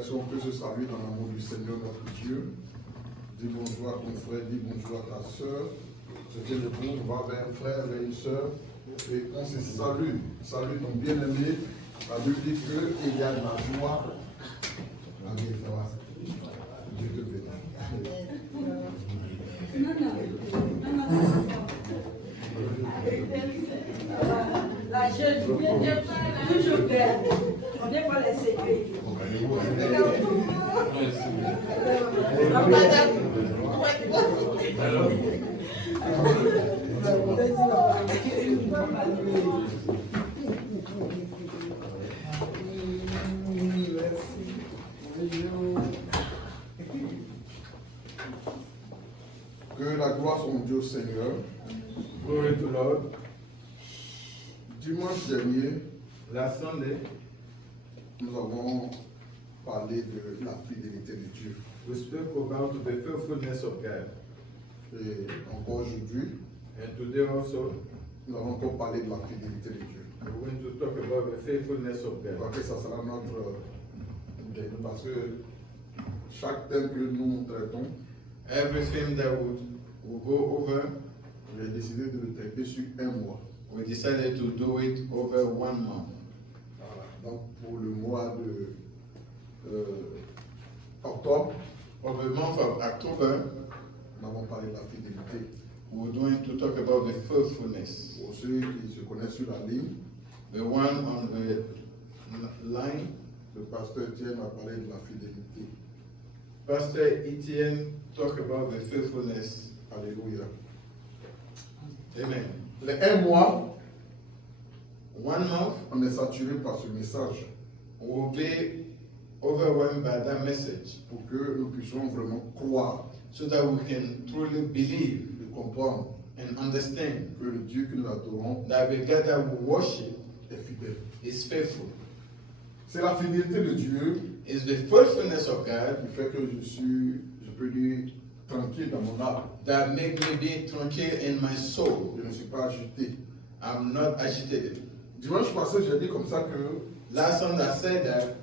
Est-ce qu'on peut se saluer dans l'amour du Seigneur notre Dieu? Dis bonjour à ton frère, dis bonjour à ta soeur. Se tient debout, on va vers un frère, vers une soeur. Et on se salue. Salue ton bien-aimé. La Bible dit qu'il y a de la joie. Amen, ça va. Dieu te bénisse. La jeune, toujours belle. On n'est pas les secrets. Que la gloire soit mon Dieu au Seigneur. Glory to Lord. Dimanche dernier, Last Sunday, nous avons parlé de la fidélité de Dieu. we spoke about the faithfulness of God. Et encore aujourd'hui, And today also, nous allons encore parler de la fidélité de Dieu. we're going to talk about the faithfulness of Je crois God. que ça sera notre thème, parce que chaque thème que nous traitons, Everything that we'll go over, j'ai décidé de le traiter sur un mois. we decided to do it over 1 month. Voilà. Donc pour le mois de octobre, For the month of October, nous avons parlé de la fidélité. we're going to talk about the faithfulness. Pour ceux qui se connaissent sur la ligne, The one on the line, le pasteur Etienne a parlé de la fidélité. Pastor Etienne talked about the faithfulness. Alléluia. Amen. Les un mois, 1 month, on est saturé par ce message we'll be overwhelmed by that message pour que nous puissions vraiment croire so that we can truly believe et comprendre and understand que le Dieu que nous adorons that the God that we worship est fidèle. is faithful. C'est la fidélité de Dieu It's the faithfulness of God qui fait que je peux dire, tranquille dans mon âme. that make me be tranquil in my soul. Je ne suis pas agité. I'm not agitated. Dimanche passé, j'ai dit comme ça que Last Sunday I said that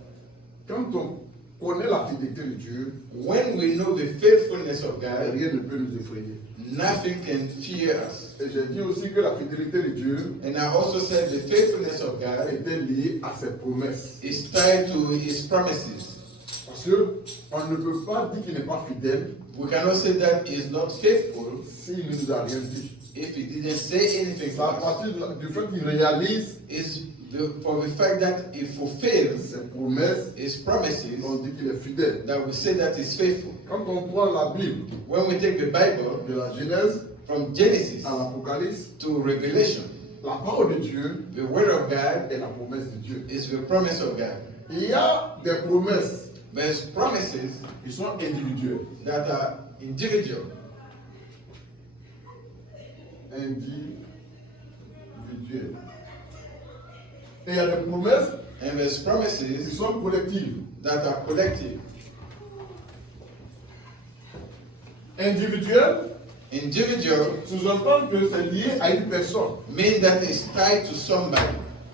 quand on connaît la fidélité de Dieu, when we know the faithfulness of God, rien ne peut nous effrayer. nothing can fear us. Et j'ai dit aussi que la fidélité de Dieu And I also said the faithfulness of God était liée à ses promesses. is tied to His promises. Parce qu'on ne peut pas dire qu'il n'est pas fidèle We cannot say that He is not faithful s'il ne nous a rien dit. if He didn't say anything C'est to à us. partir du fait qu'il réalise For the fact that He fulfills ses promesses, His promises on dit qu'il est fidèle. that we say that He's faithful. Quand on prend la Bible, When we take the Bible de la Genèse from Genesis à l'Apocalypse, to Revelation, la parole de Dieu the Word of God est la promesse de Dieu. is the promise of God. Il y a des promesses There's promises qui sont individuelles. that are individual. Individuelles. Et il y a des promesses And there's qui promises sont collectives. that are collective. Individuelles, Individual sous-entend que c'est lié à une personne. means that it's tied to somebody.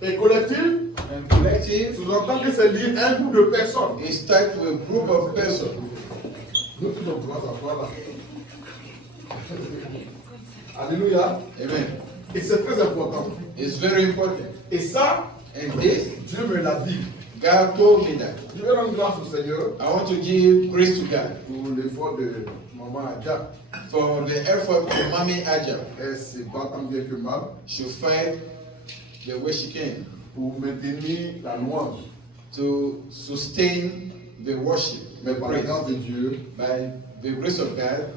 Et collective, And collective sous-entend que c'est lié à un groupe de personnes. is tied to a group of persons. Nous tous on doit s'asseoir là. Alléluia. Amen. Et c'est très important. It's very important. Et ça, And this, Dieu me l'a dit. God told me that. Je vais rendre grâce au Seigneur I want to give praise to God pour l'effort de maman Adja. for the effort of Mommy Aja. Elle se bat tant bien que mal She fight the way she can pour maintenir la louange. to sustain the worship, Mais the par la praise. grâce de Dieu, By the grace of God,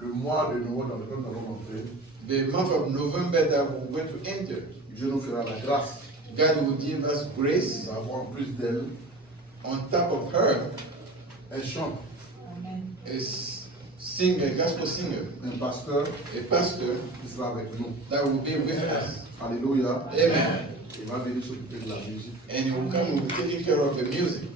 le mois de novembre dans lequel nous allons entrer, the month of November that we're going to enter, Dieu nous fera la grâce God will give us grace d'avoir en plus d'elle on top of her un chant, a singer, gospel singer, un pasteur a pastor qui sera avec nous. that will be with us. Alléluia. Amen. Il va venir s'occuper de la musique. And he will come and be taking care of the music.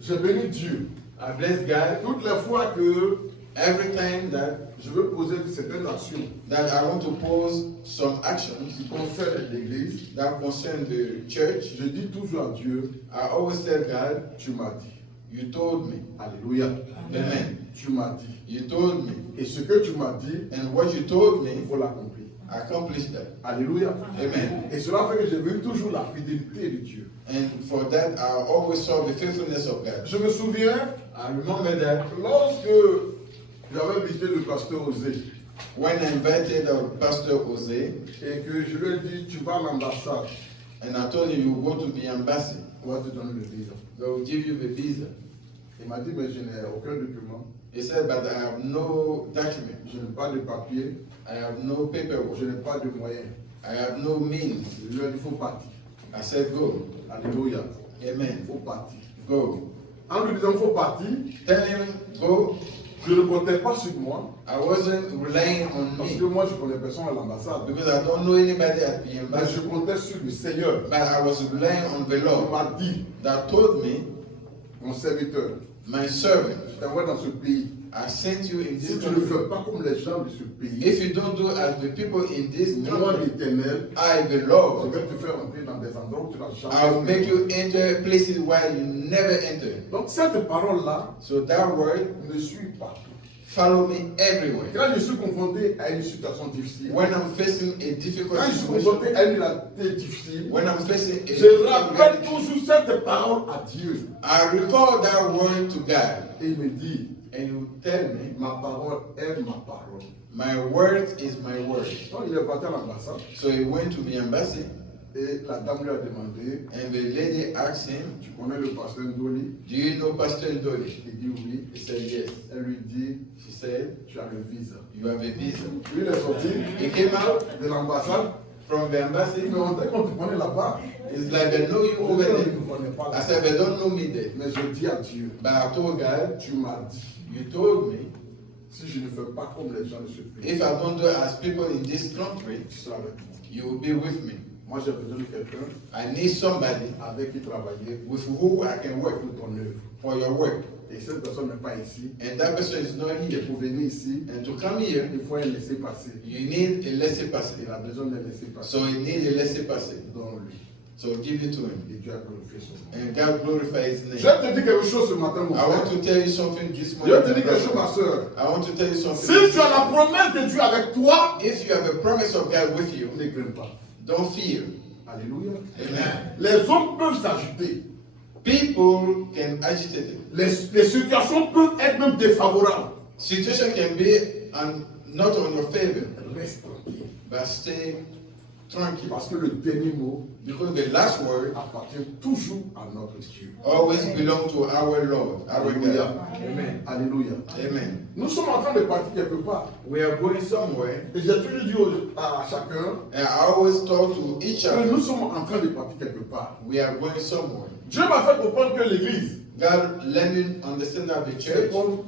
Je bénis Dieu. I bless God Toutes les fois que Every time that je veux poser certaines actions I want to pose some actions qui concernent l'Église, that concern the church, je dis toujours à Dieu, I always tell God, tu m'as dit. you told me. Alléluia. Amen. Tu m'as dit. You told me. Et ce que tu m'as dit, And what you told il me, faut l'accomplir. accomplish that. Alléluia. Amen. Et cela fait que j'ai vu toujours la fidélité de Dieu. And for that, I always saw the faithfulness of God. Je me souviens, I remember that lorsque j'avais invité le pasteur Osé when I invited Pastor Jose, et que je lui ai dit, tu vas à l'ambassade, and I told him you go to the embassy, on va te donner le visa. they will give you the visa. Il m'a dit, mais je n'ai aucun document, He said, but I have no document. je n'ai pas de papier, I have no paperwork. je n'ai pas de moyens. I have no means. Je lui ai dit, il faut partir. I said, go. Alléluia. Amen. Il faut partir. Go. En lui disant, il faut partir, Tell him, go. je ne comptais pas sur moi, I wasn't relying on parce me que moi, je ne connais personne à l'ambassade. because I don't know anybody at the Mais embassy. je comptais sur le Seigneur. But I was relying on the Il Lord m'a dit, that told me, mon serviteur, my servant, je t'envoie dans ce pays. I sent you in Si this tu ne country. fais pas comme les gens de ce pays, If you don't do as the people in this moi, country, l'Éternel, I, the je Lord, vais te faire entrer dans des endroits où tu n'as I will make jamais you enter places where you never enter. Donc cette parole-là So that word, me suit partout. follow me everywhere. Quand je suis confronté à une situation difficile, When I'm facing a difficult quand je suis situation, confronté à une réalité difficile, when I'm facing a je difficult rappelle reality, toujours cette parole à Dieu. I recall that word to God, Et il me dit, and He will tell me, ma parole est ma parole. my word is my word. Donc il est parti à l'ambassade So he went to the embassy, et la dame lui a demandé, and the lady asked him, tu connais le pasteur Ndoli? do you know Pastor Ndoli? Il dit oui. He said yes. Elle lui dit, She said, tu as le visa. you have a visa. Lui, il est sorti He came out de l'ambassade. from the embassy. Il me dit, quand tu connais là-bas, It's like, I know you on over ne there. nous connaît pas I là. said, they don't know me there. Mais je dis à Dieu, But I told God, tu m'as dit, you told me, si je ne fais pas comme les gens de ce pays, if I don't do as people in this country, tu seras avec moi. you will be with me. Moi, j'ai besoin de quelqu'un I need somebody avec qui travailler with who I can work pour ton œuvre. for your work. Et cette personne n'est pas ici. And that person is not Et here. pour venir ici, And to come here, il faut un laisser-passer. you need a laissez-passer. Il a besoin d'un laisser-passer So you need a laissez-passer. dans lui. So give it to him. Et Dieu a glorifié son nom. And God glorify His Je name. vais te dire quelque chose ce matin, mon I want frère. to tell you something this Je vais te dire morning. quelque chose, ma soeur. I want to tell you Si something. tu as la promesse de Dieu avec toi, If you have a promise of God with you, ne crains pas. don't fear. Alléluia. Amen. Les hommes peuvent s'agiter. People can agitate it. Les situations peuvent être même défavorables. Situation can be not on your favor, Reste tranquille. but stay tranquil. Parce que le dernier mot Because the last word appartient toujours à notre Dieu. always belongs to our Lord, our Alléluia. God. Amen. Alléluia. Amen. Nous sommes en train de partir quelque part. We are going somewhere, Et j'ai toujours dit à chacun and I always talk to each que other. nous sommes en train de partir quelque part. We are going somewhere. Dieu m'a fait comprendre que l'église, God let me understand that the c'est church comme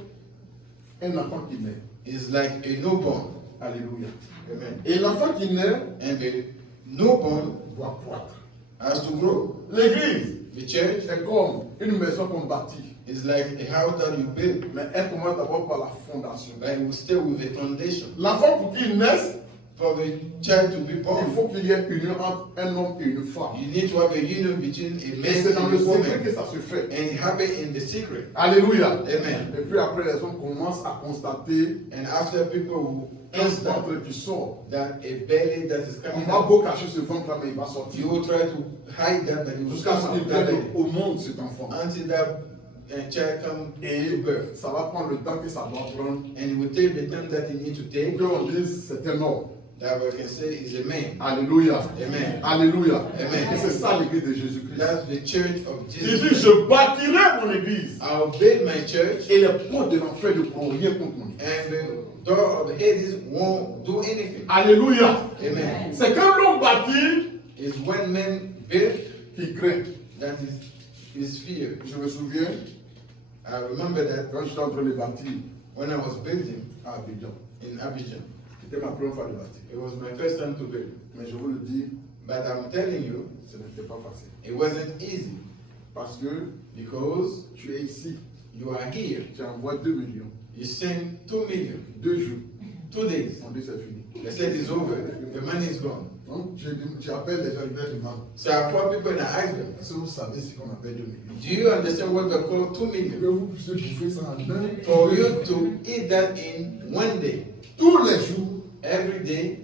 un enfant qui naît. is like a newborn. Alléluia. Amen. Et l'enfant qui naît And the newborn doit croître. has to grow. L'église, The church c'est comme une maison qu'on bâtit. is like a house that you build, Mais elle commence d'abord par la fondation. but it will stay with a foundation. L'enfant, pour qu'il naisse, For the child to be il born, faut qu'il y ait une union entre un homme et une femme. you need to have a union between a Et man c'est dans and le a secret woman. que ça se fait. And it happened in the secret. Alléluia. Amen. Et puis après, les hommes commencent à constater And after people will un consider ventre qui sort. that a belly that is On coming va out, beau cacher ce ventre-là, mais il va sortir. you will try to hide that, but it will Jusqu'à ce come qu'il out that vienne belly. au monde, cet enfant. Until that child comes Et to birth. ça va prendre le temps que ça doit prendre. And it will take the time that it needs to take. Pour qu'on dise, c'est un homme. That we can say is a man. Alléluia. Amen. Alléluia. Amen. Et c'est ça l'église de Jésus-Christ. That's the church of Il Jesus. dit, je bâtirai mon église. I'll build my church, Et les portes de l'enfer ne pourront rien contre mon église. and the door of Hades won't do anything. Alléluia. Amen. C'est quand l'homme bâtit It's when men build qu'il craint. that is fear. Je me souviens, I remember that quand j'étais en train de bâtir when I was building à Abidjan, in Abidjan. c'était ma première fois de bâtir. It was my first time to build. Mais je vous le dis, But I'm telling you, ce n'était pas facile. it wasn't easy Parce que because tu es ici, you are here. tu envoies 2 millions. You sent 2 million, 2 jours. 2 days. On dit c'est fini. They said it's over. The money is gone. Donc, j'appelle les gens, je demande, So I called people and I asked them, est-ce que vous savez ce qu'on appelle 2 millions? do you understand what they call 2 Que million? vous puissiez bouffer ça en un. For you to eat that in 1 day, Tous les jours, every day,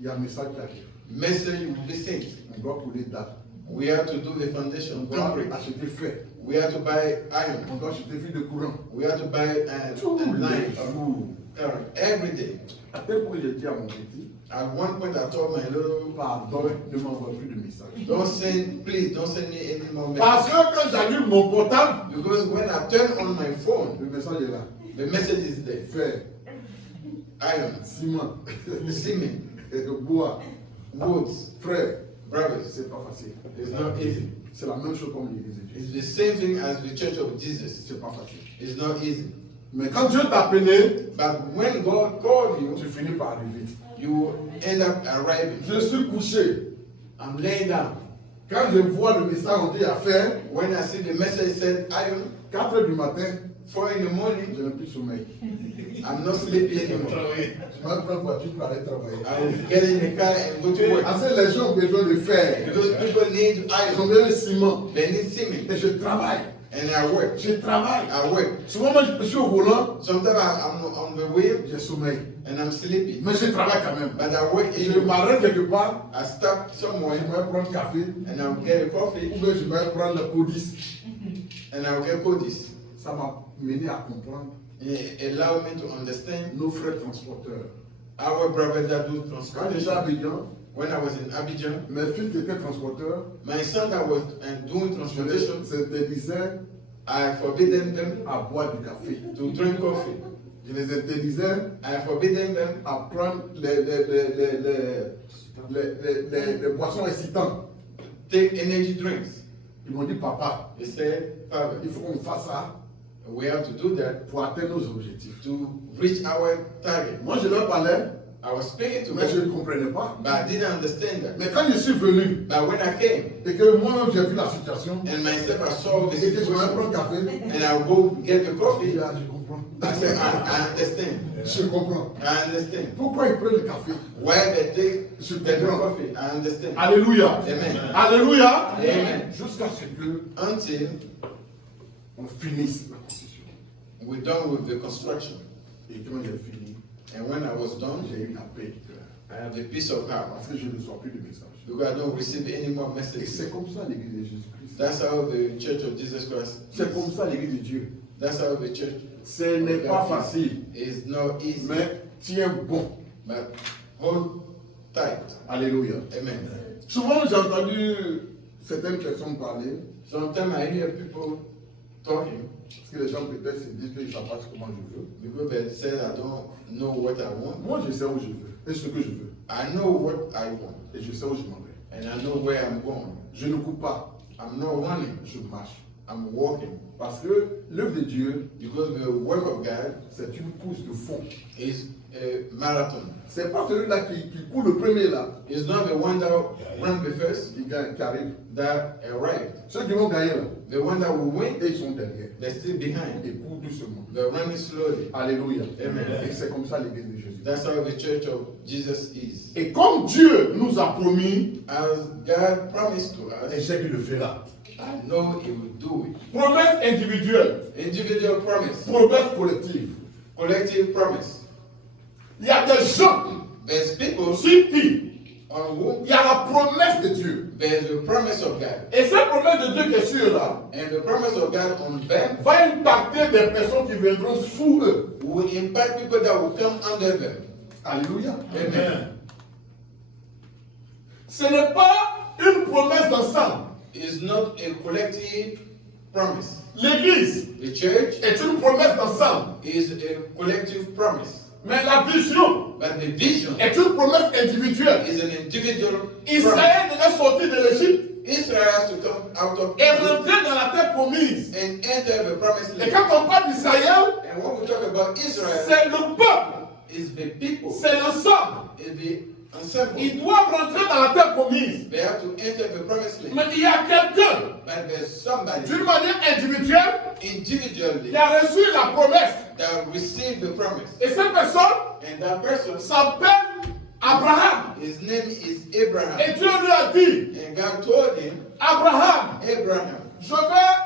il y a un message qui arrive. message will be sent. On doit couler date. We have to do the On foundation, doit concrete. acheter fer. We have to buy iron. On doit acheter fil de courant. We have to buy Tous a les line jours. of current every day. À tel point, j'ai dit à mon petit, At one point, I told my little, pardon, ne m'envoie plus de messages. please don't send me any more Parce messages. que quand j'allume mon portable, Because when I turn on my phone, le message est là. the message is there. Fer, Iron, ciment, cement, bois, woods, frère. brothers. C'est pas facile. It's not easy. C'est la même chose comme l'église de Dieu. It's the same thing as the Church of Jesus. C'est pas facile. It's not easy. Mais quand Dieu t'a appelé, But when God called tu you, finis par arriver. you end up arriving. Je suis couché. I'm laying down. Quand je vois le message, on dit à faire When I see the message said iron, 4 heures du matin, 4 in the morning, je n'ai plus sommeil. I'm not sleeping anymore. Je vais prendre voiture pour aller travailler. I will get in the car and go to work. Parce que les gens ont besoin de fer. Because people need Ils ont iron. besoin de ciment. They need cement. Et je travaille. And I work. Je travaille. I work. Souvent, moi, je suis au volant, Sometimes I'm on the wheel j'ai sommeil. and I'm sleeping. Mais je travaille quand même. But I work Et je in. m'arrête quelque part, I stop je somewhere vais prendre café, and I'll get a coffee ou bien je vais prendre le codis. and I'll get codis. Ça m'a mené à comprendre It allow me to understand nos frères transporteurs. our brothers that do Quand j'étais à transportation. Abidjan, When I was in Abidjan, mes fils qui étaient transporteurs, my son that was doing je transportation, les interdisais I forbidden them à boire du café. to drink coffee. Je les interdisais I forbidden them à prendre les boissons excitantes. take energy drinks. Ils m'ont dit, papa, They said, Father, il faut qu'on fasse ça we have to do that pour atteindre nos objectifs. to reach our target. Moi, je leur parlais, I was speaking to mais je them, ne comprenais pas. but I didn't understand that. Mais quand je suis venu But when I came et que moi-même j'ai vu la situation, and myself I saw the et que je vais situation prendre café, and I go get the je dis, coffee, ah, je comprends. I said, I understand. Je comprends. I understand. Pourquoi ils prennent le café? Why they take Je the comprends. coffee? I understand. Alléluia. Amen. Alléluia. Amen. Jusqu'à ce que Until on finisse la construction. we're done with the construction. Et quand j'ai fini, And when I was done, j'ai eu la paix du cœur. I have a peace of heart Parce que je ne reçois plus de messages. because I don't receive any more Et messages. c'est comme ça l'église de Jésus-Christ. That's how the Church of Jesus Christ. C'est comme ça l'église de Dieu. That's how the church. Ce n'est pas facile, It's not easy, mais tiens bon. but hold tight. Alléluia. Amen. Souvent j'ai entendu certaines personnes parler, Sometimes I hear people talking parce que les gens peut-être se disent qu'ils ne savent pas comment je veux. because they say I don't know what I want. Moi je sais où je veux et ce que je veux. I know what I want Et je sais où je m'en vais. and I know where I'm going. Je ne cours pas, I'm not running, je marche. I'm walking Parce que l'œuvre de Dieu, because the work of God c'est une course de fond. is a marathon. C'est pas celui-là qui court le premier là, It's not the one that run the first qui gagne, qui arrive. that arrived. Ceux qui vont gagner là, The one that will win, et ils sont derrière. they're still behind. Ils courent doucement. They're running slowly. Alléluia. Amen. Et c'est comme ça l'église de Jésus. That's how the church of Jesus is. Et comme Dieu nous a promis, As God promised to et us, c'est qu'il le fera. I know He will do it. Promesse individuelle, Individual promise, promesse collective. collective promise. Il y a des gens There's people sur qui on whom il y a la promesse de Dieu. there's the promise of God. Et cette promesse de Dieu qui est sur là And the promise of God on them va impacter des personnes qui viendront sous eux. will impact people that will come under them. Alléluia. Amen. Ce n'est pas une promesse d'ensemble. It's not a collective promise. L'église The church est une promesse d'ensemble. is a collective promise. Mais la vision But the vision est une promesse individuelle. is an individual promise. Israël devait sortir de l'Égypte Israel has to come out of et Egypt rentrer dans la terre promise. and enter the promised Et land. quand on parle d'Israël, And when we talk about Israel, c'est le peuple, is the people, c'est l'ensemble. is the ensemble. Ils doivent rentrer dans la terre promise. They have to enter the promised land. Mais il y a quelqu'un, But there's somebody d'une manière individuelle, individually qui a reçu la promesse. that received the promise. Et cette personne And that person, s'appelle Abraham. his name is Abraham. Et Dieu lui a dit, And God told him, Abraham, Abraham, je vais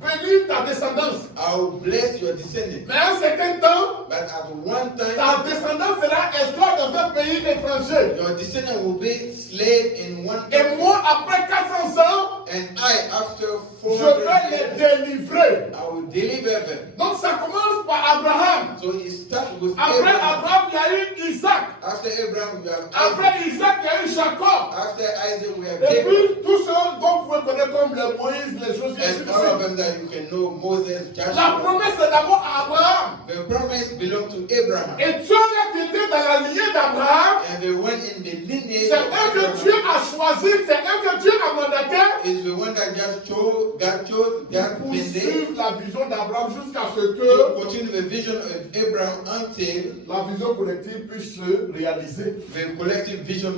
bénir ta descendance. I will bless your descendants. Mais à un certain temps, But at one ta time, descendance sera esclave dans un pays étranger. your descendant will be slave in one Et country. moi, après 400 ans, And I, after je 400 vais years, les délivrer. I will deliver them. Donc ça commence par Abraham. So it starts with Après Abraham. Abraham, il y a eu Isaac. After Abraham, we have Isaac. Après Isaac, il y a eu Jacob. After Isaac, we have Et Jacob. puis, tous ceux dont vous pouvez connaître comme les Moïse, les Josué, ainsi And de all of suite. them that you can know, Moses, La Joshua. promesse est d'abord à Abraham. The promise belonged to Abraham. Et Dieu qui était dans la lignée d'Abraham, And they went in the lineage c'est of eux que Dieu Abraham. a choisi, c'est eux que Dieu a mandaté Is the one that God chose, God pour mandate suivre la vision d'Abraham jusqu'à ce to que continue the vision of Abraham until la vision collective puisse se réaliser. the collective vision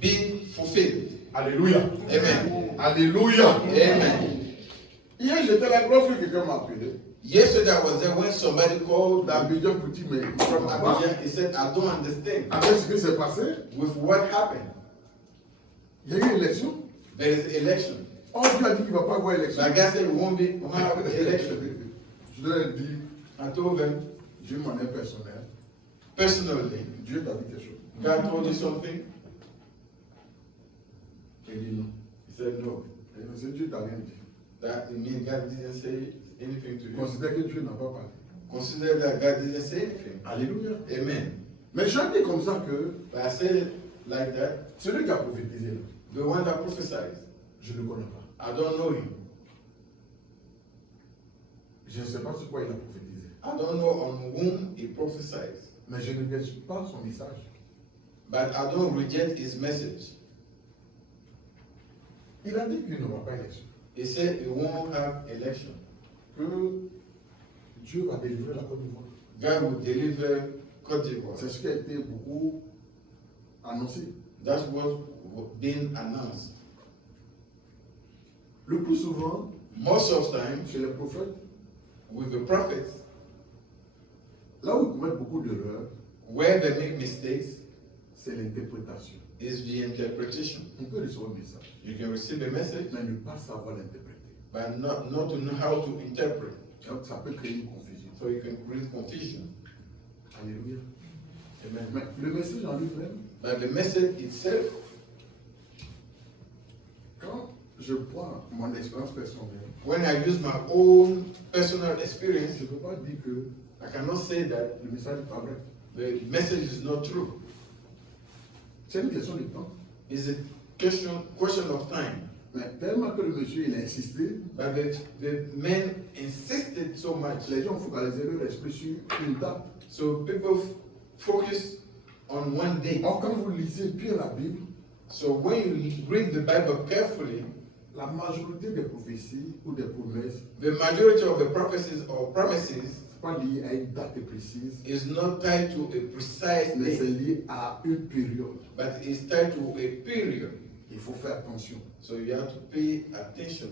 being fulfilled. Alléluia. Amen. Alléluia. Amen. Hier, j'étais là, lorsque quelqu'un m'a appelé. Yesterday I was there when somebody called L'Abidjan petit, mais il from ne pas. Abidjan. He said, I don't understand Avec ce qui s'est passé, with what happened. il y a eu une élection. There is election. Oh, Dieu a dit qu'il ne va pas avoir élection. But God said it won't have election. Je leur ai dit, I told them Dieu m'en est personnel. personally, Dieu t'a dit quelque chose. God told you something? Il dit non. He said no. Et non, c'est Dieu t'a rien dit. That it means God didn't say anything to you. Considère que Dieu n'a pas parlé. Consider that God didn't say anything. Alléluia. Amen. Mais je dis comme ça que But I said it like that. celui qui a prophétisé, là, The one that prophesied, je ne le connais pas. I don't know him. Je ne sais pas sur quoi il a prophétisé. I don't know on whom he prophesies. Mais je ne rejette pas son message. But I don't reject his message. Il a dit qu'il n'aura pas élection. He said he won't have election. Que Dieu va délivrer la Côte d'Ivoire. God will deliver Côte d'Ivoire. C'est ce qui a été beaucoup annoncé. That's what been announced. Le plus souvent, Most of the time, chez les prophètes, with the prophets, là où ils commettent beaucoup d'erreurs, where they make mistakes c'est l'interprétation. is the interpretation. On peut recevoir un message, You can receive a message, mais ne pas savoir l'interpréter. but not to know how to interpret. Donc, ça peut créer une confusion. So you can create confusion. Alléluia. Amen. Mais le message en lui-même, But the message itself, quand je prends mon expérience personnelle, when I use my own personal experience, je ne peux pas dire que I cannot say that le message est pas vrai. the message is not true. C'est une question de temps. It's a question of time. Mais tellement que le monsieur il a insisté, But the men insisted so much. les gens ont focalisé leur esprit sur une date. So people focus on one day. Or, quand vous lisez bien la Bible, So when you read the Bible carefully, la majorité des prophéties ou des promesses the majority of the prophecies or promises ne sont pas liées à une date précise, is not tied to a precise mais c'est date, lié à une période. but is tied to a period. Il faut faire attention. So you have to pay attention.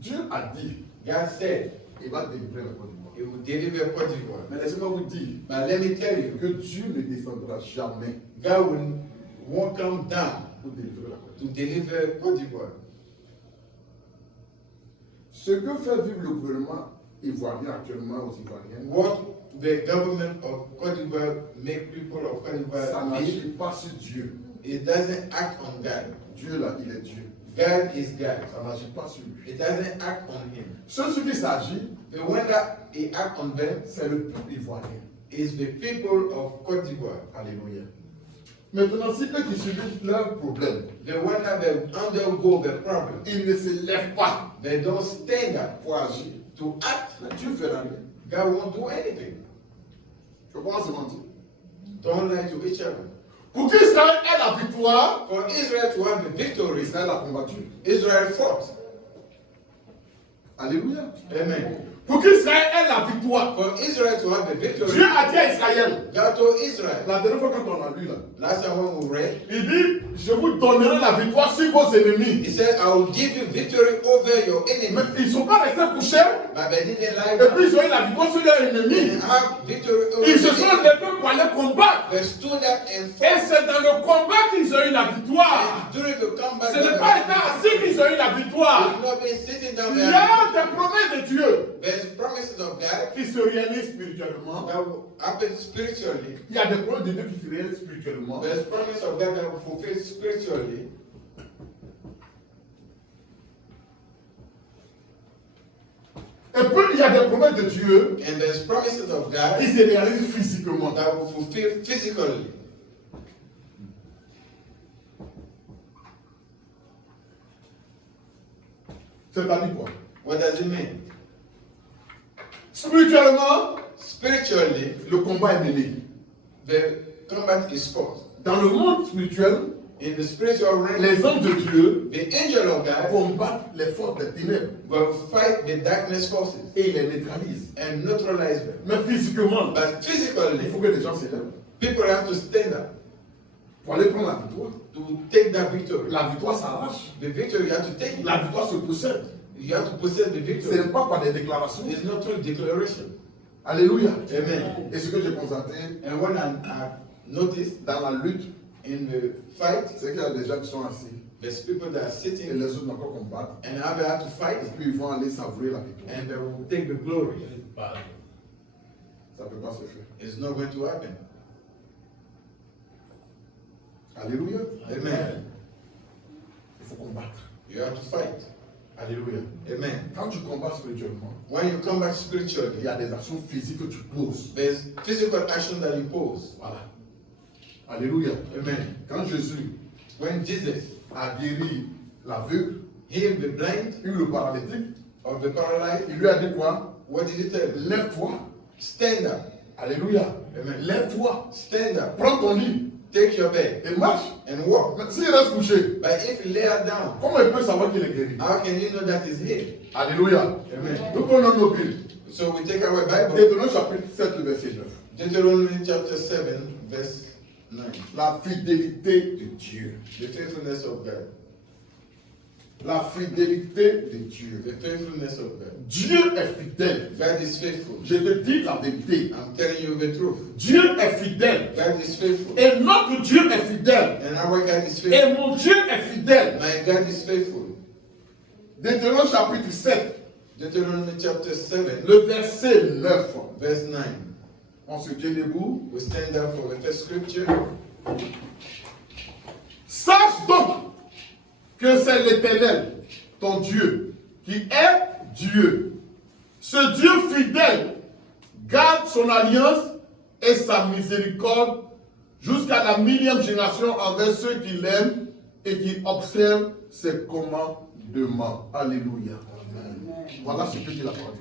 Dieu a dit, God said il va délivrer la Côte d'Ivoire. he will deliver Côte d'Ivoire. Mais laissez-moi vous dire But let me tell you, que Dieu ne descendra jamais God won't come down pour délivrer la Côte to deliver Côte d'Ivoire. Ce que fait vivre le gouvernement ivoirien actuellement aux Ivoiriens, What the government of Côte d'Ivoire make people of Côte ça d'Ivoire n'agit live, pas sur Dieu. it doesn't act on God. Dieu là, il est Dieu. God is God. Ça n'agit pas sur lui. It doesn't act on him. Ce sur qui s'agit, The one that he act on them c'est le peuple ivoirien. is the people of Côte d'Ivoire. Alléluia. Maintenant, si eux qui subissent leurs problèmes, The one that they undergo the problem, ils ne se lèvent pas they don't stand up pour agir, to act. mais Dieu ne fera rien. God won't do anything. Je pense se mentir. Don't lie to each other. Pour qu'Israël ait la victoire, For Israel to have the victory, Israël a combattu. Israel fought. Alléluia. Amen. Pour qu'Israël ait la victoire. For Israel to have the victory, Dieu a dit à Israël, God told Israel. La dernière fois quand on a lu là, Last time when we read, il dit, je vous donnerai la victoire sur vos ennemis. he said, I will give you victory over your Mais enemies. ils ne sont pas restés couchés. But they didn't lie Et puis down. ils ont eu la victoire sur leurs They ennemis. have victory over Ils se your sont enemies. levés pour aller combattre. They stood up and Et fought. c'est dans le combat qu'ils ont eu la victoire. And during the combat, Ce n'est pas étant assis qu'ils ont eu la victoire. they've not been sitting down Il y there. a des promesses de Dieu There's promises of God qui se réalisent spirituellement. that will happen spiritually. Il y a des promesses de Dieu qui se réalisent spirituellement. There's promise of God that will fulfill spiritually. Et puis il y a des promesses de Dieu And there's promises of qui God se réalisent physiquement. that will fulfill physically. C'est-à-dire quoi? What does it mean? Spirituellement, Spiritually, le combat est mené. the combat is fought. Dans le monde spirituel, In the spiritual realm, les anges de Dieu the angel of God combattent les forces des ténèbres will fight the darkness forces et ils les neutralisent. and neutralize them. Mais physiquement, But il physically, faut que les gens s'élèvent people have to stand up pour aller prendre la victoire. to take that victory. La victoire s'arrache. The victory, you have to take it. La victoire se possède. You have to possess the Ce victory. n'est pas par des déclarations. It's not through declaration. Alléluia. Amen. Et ce que j'ai constaté And when I noticed dans la lutte, in the fight, c'est qu'il y a des gens qui sont assis there's people that are et sitting les autres n'ont pas combattre. and now they have to Et fight puis ils vont aller savourer la victoire. and they will take the glory. Ça ne peut pas se faire. It's not going to happen. Alléluia. Amen. Il faut combattre. You have to fight. Alléluia. Amen. Quand tu combats spirituellement, When you come back il spiritually, y a des actions physiques que tu poses. there's physical action that you pose. Voilà. Alléluia. Amen. Quand Jésus When Jesus a guéri l'aveugle, healed the blind et le paralytique, of the paralyzed, il lui a dit quoi? what did he tell him? Lève-toi. Stand up. Alléluia. Amen. Lève-toi. Stand up. Prends ton lit Take your bed et marche. and walk. Mais s'il reste couché, But if you lay down, comment il peut savoir qu'il est guéri? how can you know that is healed? Alléluia. Amen. Nous prenons nos Bibles. So we take our Bible, Deutéronome chapitre 7, le verset 9. Deuteronomy chapter 7, verse 9. La fidélité de Dieu. The faithfulness of God. La fidélité de Dieu. The faithfulness of God. Dieu est fidèle. God is faithful. Je te dis la vérité. I'm telling you the truth. Dieu est fidèle. God is faithful. Et notre Dieu est fidèle. And our God is faithful. Et mon Dieu est fidèle. My God is faithful. Deutéronome chapitre 7, Deuteronomy chapter 7, le verset 9. verse 9. On se tient debout. We stand up for the first scripture. Sache donc que c'est l'Éternel, ton Dieu, qui est Dieu. Ce Dieu fidèle garde son alliance et sa miséricorde jusqu'à la 1000e génération envers ceux qui l'aiment et qui observent ses commandements. Alléluia. Voilà ce que dit la parole.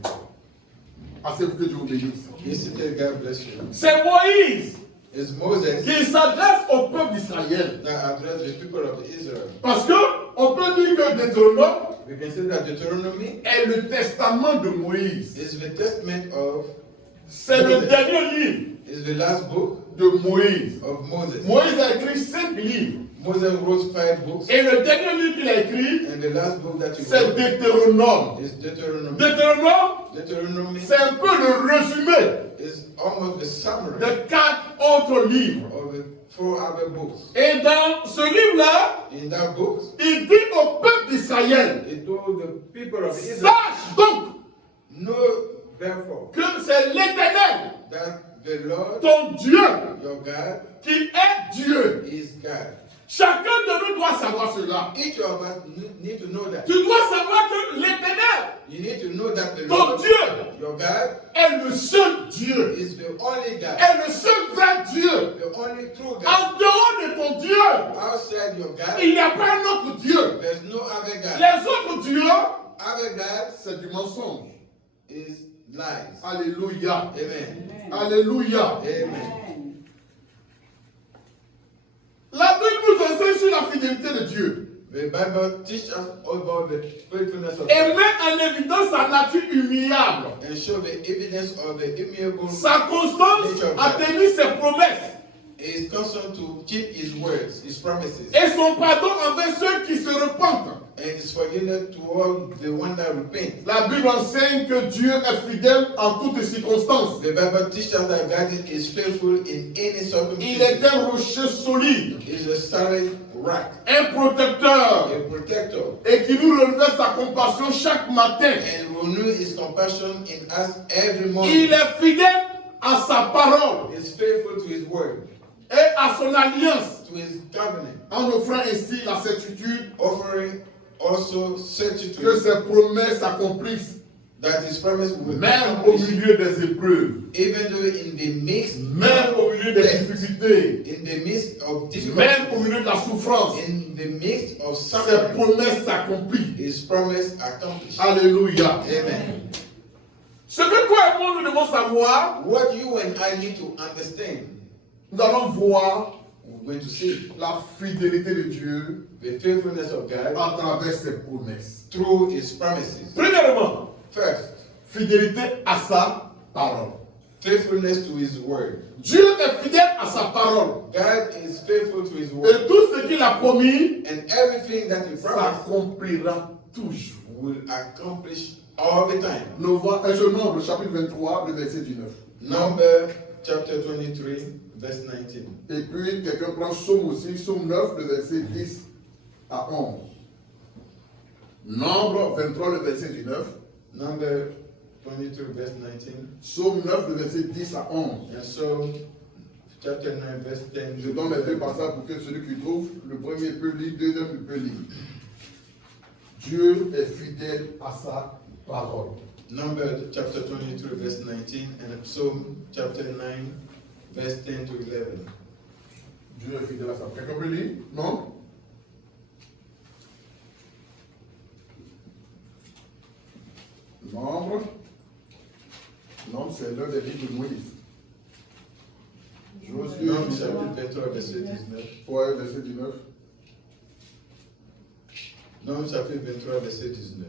Assez-vous que Dieu vous bénisse. Yes, God bless you. C'est Moïse It's Moses qui s'adresse au peuple d'Israël. that addressed the people of Israel. Parce que on peut dire que Deutéronome We can say that Deuteronomy est le testament de Moïse. is the testament of, C'est le dernier livre is the last book de Moïse. of Moses. Moïse a écrit 5 livres. Moses wrote 5 books, Et le dernier livre qu'il a écrit, and the last book that he c'est wrote Deutéronome. is Deuteronomy. Deutéronome, Deuteronomy c'est un peu le résumé is almost the summary de 4 autres livres. of the 4 other books. Et dans ce livre-là, In that book, il dit au peuple d'Israël, it told the people of Israel, sache donc know therefore que c'est l'Éternel, that the Lord, ton Dieu, your God, qui est Dieu. is God. Chacun de nous doit savoir cela. Each of us need to know that. Tu dois savoir que l'Éternel, You need to know that the ton Lord, Dieu, your God, est le seul Dieu, is the only God, est le seul vrai Dieu. the only true God. En dehors de ton Dieu, Outside your God, il n'y a pas un autre Dieu. there's no other God. Les autres dieux, Other God c'est du mensonge. is lies. Alléluia. Amen. Alléluia. Amen. La Bible nous enseigne sur la fidélité de Dieu. The Bible teaches us about the faithfulness of et God met en évidence sa nature immuable, and show the evidence of the immutable. sa constance à tenir ses promesses He is constant to keep his words, his promises, et son pardon envers ceux qui se repentent. and his forgiveness to all the one that repent. La Bible enseigne que Dieu est fidèle en toutes circonstances. The Bible teaches us that God is faithful in any Il est circumstance. un rocher solide, He is a solid rock, un protecteur, a protector, et qui nous renouvelle sa compassion chaque matin. and renew his compassion in us every Il morning. est fidèle à sa parole He is faithful to his word, et à son alliance, to his covenant, en offrant ainsi la certitude offering also que certitude ses promesses s'accomplissent, that his promise will même au accomplish, milieu des épreuves, even though in the midst, même au milieu des difficultés, in the midst of même au difficulties, milieu de la souffrance. in the midst of Ses suffering, promesses s'accomplissent. his promise accomplished. Alléluia. Amen. Ce que toi et moi nous devons savoir, What you and I need to understand, nous allons voir we're going to see la fidélité de Dieu the faithfulness of God à travers ses promesses. through his promises. Premièrement, First, fidélité à sa parole. faithfulness to his word. Dieu est fidèle à sa parole. God is faithful to his word, Et tout ce qu'il a promis and everything that he promised s'accomplira toujours. will accomplish all the time. Nombre chapitre 23, le verset 19. Number chapter 23, verse 19. Et puis, quelqu'un prend Psaume aussi, Psaume 9, le verset 10 à 11. Nombre 23, le verset 19. Number 23, verse 19. Psaume 9, le verset 10 à 11. And so, chapter 9, verse 10. Je donne les deux passages pour que celui qui trouve, le premier peut lire, le deuxième il peut lire. Dieu est fidèle à sa parole. Number chapter 23, verse 19, and Psalm chapter 9, verse 10 to 11. Dieu est fidèle à sa parole. Quelqu'un peut lire? Non? Nombre. Nombre, c'est l'un des livres de Moïse. Josué, Number chapitre 23, verset 19. ouais, verset 19. Number chapitre 23, verset 19.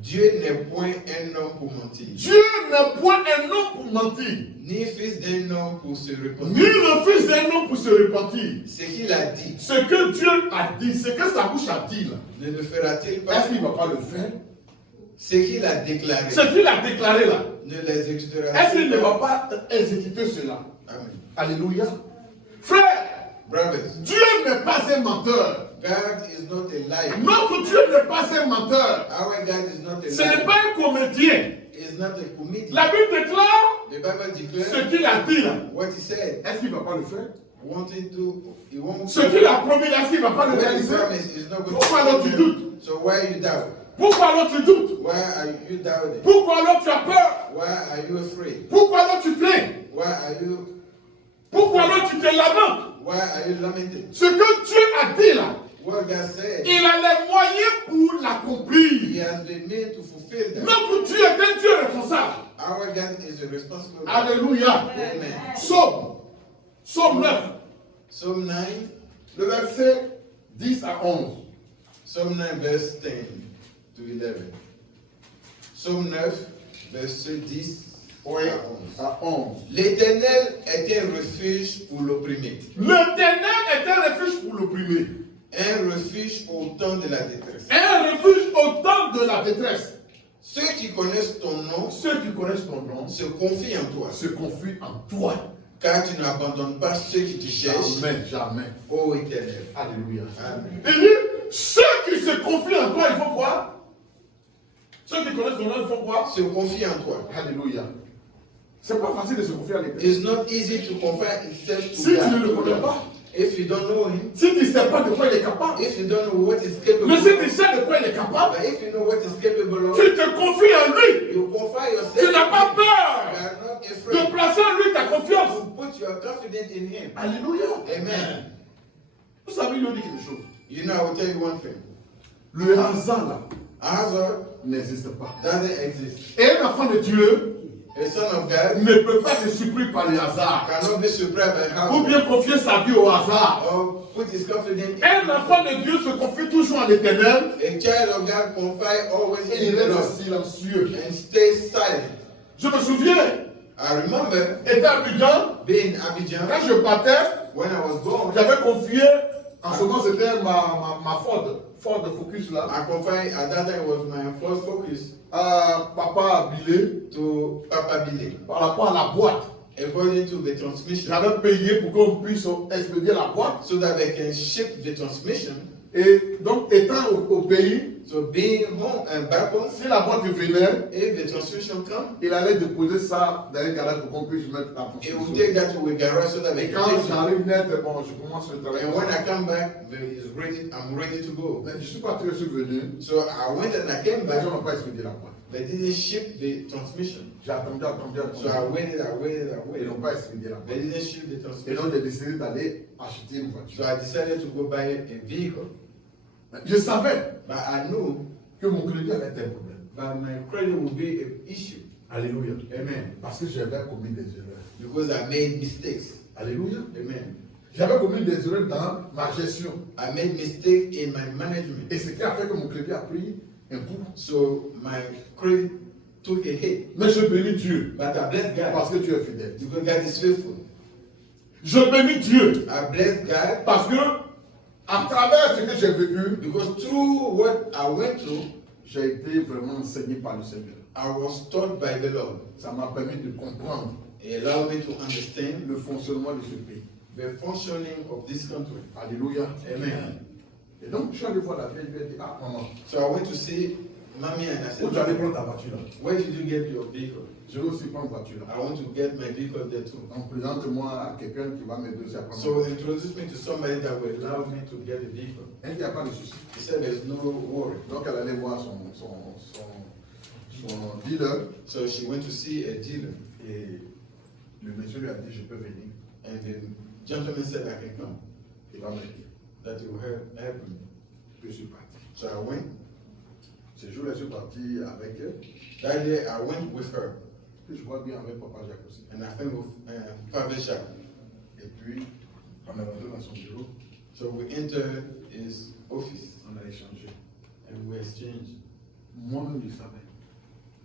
Dieu n'est point un homme pour mentir, Dieu n'est point un homme pour mentir, ni fils d'un homme pour se ni repentir. le fils d'un homme pour se repentir. Ce qu'il a dit, Ce que Dieu a dit, ce que sa bouche a dit, là, ne le fera-t-il pas? est-ce qu'il ne va pas le faire? Ce qu'il a déclaré, Ce qu'il a déclaré là, ne l'exécutera est-ce qu'il ne va pas? pas exécuter cela? Amen. Alléluia. Frère, Brothers, Dieu n'est pas un menteur. God is not a liar. Notre Dieu n'est pas un menteur. Our God is not a Ce n'est liar. pas un comédien. He is not a comedian. La Bible déclare The Bible ce declares qu'il a dit là. what he said. Est-ce qu'il ne va pas le faire? He won't. Ce qu'il a promis là, est-ce qu'il ne va pas le What he réaliser? promised is not going Pourquoi alors tu to doutes? So why you doubt? Pourquoi alors tu doutes? Why are you doubting? Pourquoi alors tu as peur? Why are you afraid? Pourquoi alors tu plains? Why are you? Pourquoi alors tu te lamentes? Why are you lamenting? Ce que Dieu a dit là, What God said, il a les moyens pour He l'accomplir. has been made to fulfill that. Notre Dieu est un Dieu responsable. Our God is a responsible God. Alléluia. Amen. Psaume 9, Psalm 9, le verset 10 à 11. Psalm 9, verse 10 to 11. Psalme 9, verset 10 Oui, à 11. à 11. L'Éternel est un refuge pour l'opprimé, L'Éternel est un refuge pour l'opprimé, un refuge au temps de la détresse. un refuge au temps de la détresse. Ceux qui connaissent ton nom Ceux qui connaissent ton nom se confient en toi, se confient en toi. car tu n'abandonnes pas ceux qui te cherchent, Jamais, jamais. ô Éternel. Alléluia. Amen. Il dit, ceux qui se confient en toi, il faut quoi? Ceux qui connaissent ton nom, il faut quoi? Se confie en toi. Alléluia. C'est pas facile de se confier à l'Éternel. It's not easy to confide yourself Si to tu ne le God. connais pas, If you don't know Him, si tu ne sais pas de quoi il est capable, if you don't know what is capable mais si of, tu sais de quoi il est capable, but if you know what is capable of, tu te confies en lui. you confide yourself. Tu n'as pas You peur are not de afraid. placer en lui ta confiance. You put your confidence in Him. Alléluia. Amen. Vous savez, il nous dit quelque chose. You know, I will tell you one thing. Le hasard là Hazard n'existe pas. doesn't exist. Et un enfant de Dieu A The Son of God ne peut pas être surpris par les hasards. cannot be surprised by Ou how bien confier sa vie au hasard. or put his confidence Un enfant de Dieu se confie toujours en l'éternel A child of God confide always et in il the Lord reste silencieux. and stay silent. Je me souviens, I remember étant à Abidjan, being in Abidjan quand je partais, when I was born. j'avais confié, en ce moment c'était ma Ford Focus là, I confide at that time was my first focus à Papa Bilé, to Papa Billy. par rapport à la boîte. According to the transmission, J'avais payé pour qu'on puisse expédier la boîte. so that they can ship the transmission. Et donc, étant au pays, So being home and back home, si la boîte venait, if the transmission come, il allait déposer ça dans un garage pour qu'on puisse mettre la it will transmission. take that to a garage so that they Et can quand take it. j'arrive net, bon, je commence le travail. And when I come back, I'm ready to go. Mais je suis parti, je suis venu. So I went and I came Les back. gens n'ont pas expédié la boîte. They didn't ship the transmission. J'ai attendu. So I waited. Ils n'ont pas expédié la They boîte. didn't ship the Et transmission. donc, j'ai décidé d'aller acheter une voiture. So I decided to go buy a vehicle. Je savais But I knew que mon crédit allait être un problème. that my credit would be an issue. Alléluia. Amen. Parce que j'avais commis des erreurs. Because I made mistakes. Alléluia. Amen. J'avais commis des erreurs dans ma gestion. I made mistakes in my management. Et ce qui a fait que mon crédit a pris un coup. So my credit took a hit. Mais je bénis Dieu. But I bless God. Parce que tu es fidèle. Because God is faithful. Je bénis Dieu. I bless God Parce que à travers ce que j'ai vécu, because through what I went through, j'ai été vraiment enseigné par le Seigneur. I was taught by the Lord. Ça m'a permis de comprendre It allowed me to understand le fonctionnement de ce pays. the functioning of this country. Alléluia. Amen. Et donc, je suis allé voir la vieille, je lui ai dit, ah maman, So I went to see Mommy and I où said, tu allais prendre ta voiture là? where did you get your vehicle? Je vais aussi prendre la voiture là. I want to get my vehicle there too. Donc, présente-moi à quelqu'un qui va m'aider aussi à prendre. So introduce me to somebody that will allow me to get a vehicle. Elle n'y a pas de souci. He said there's no worry. Donc, elle allait voir son dealer So she went to see a dealer et le monsieur lui a dit, je peux venir. and the gentleman said I can come, Il va m'aider. that he will help me. Je suis parti. So I went. Ce jour-là, je suis parti avec elle. That day I went with her Puis je vois bien avec Papa Jacques aussi. and I went with Father Jacques. Et puis, on est rentré dans son bureau, So we entered his office on a échangé. and we exchanged. Moi-même, je savais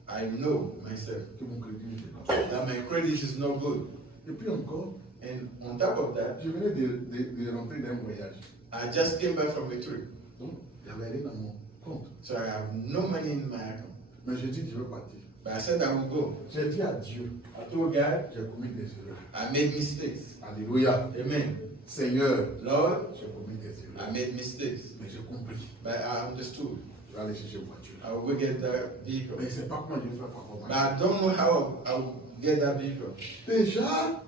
I know myself que mon crédit n'était pas bon. that my credit is not good. Et puis encore, And on top of that, je venais de rentrer d'un voyage. I just came back from a trip. Donc, il n'y avait rien dans mon compte. So I have no money in my account. Mais j'ai dit que je veux partir. But I said I will go. J'ai dit à Dieu, I told God j'ai commis des erreurs. I made mistakes. Alléluia. Amen. Seigneur, Lord, j'ai commis des I erreurs. made mistakes. Mais j'ai compris. But I understood. Je vais aller chercher une voiture. I will go get that vehicle. Mais c'est pas comment je vais faire pour avoir But ma I don't know how I will get that vehicle. Déjà,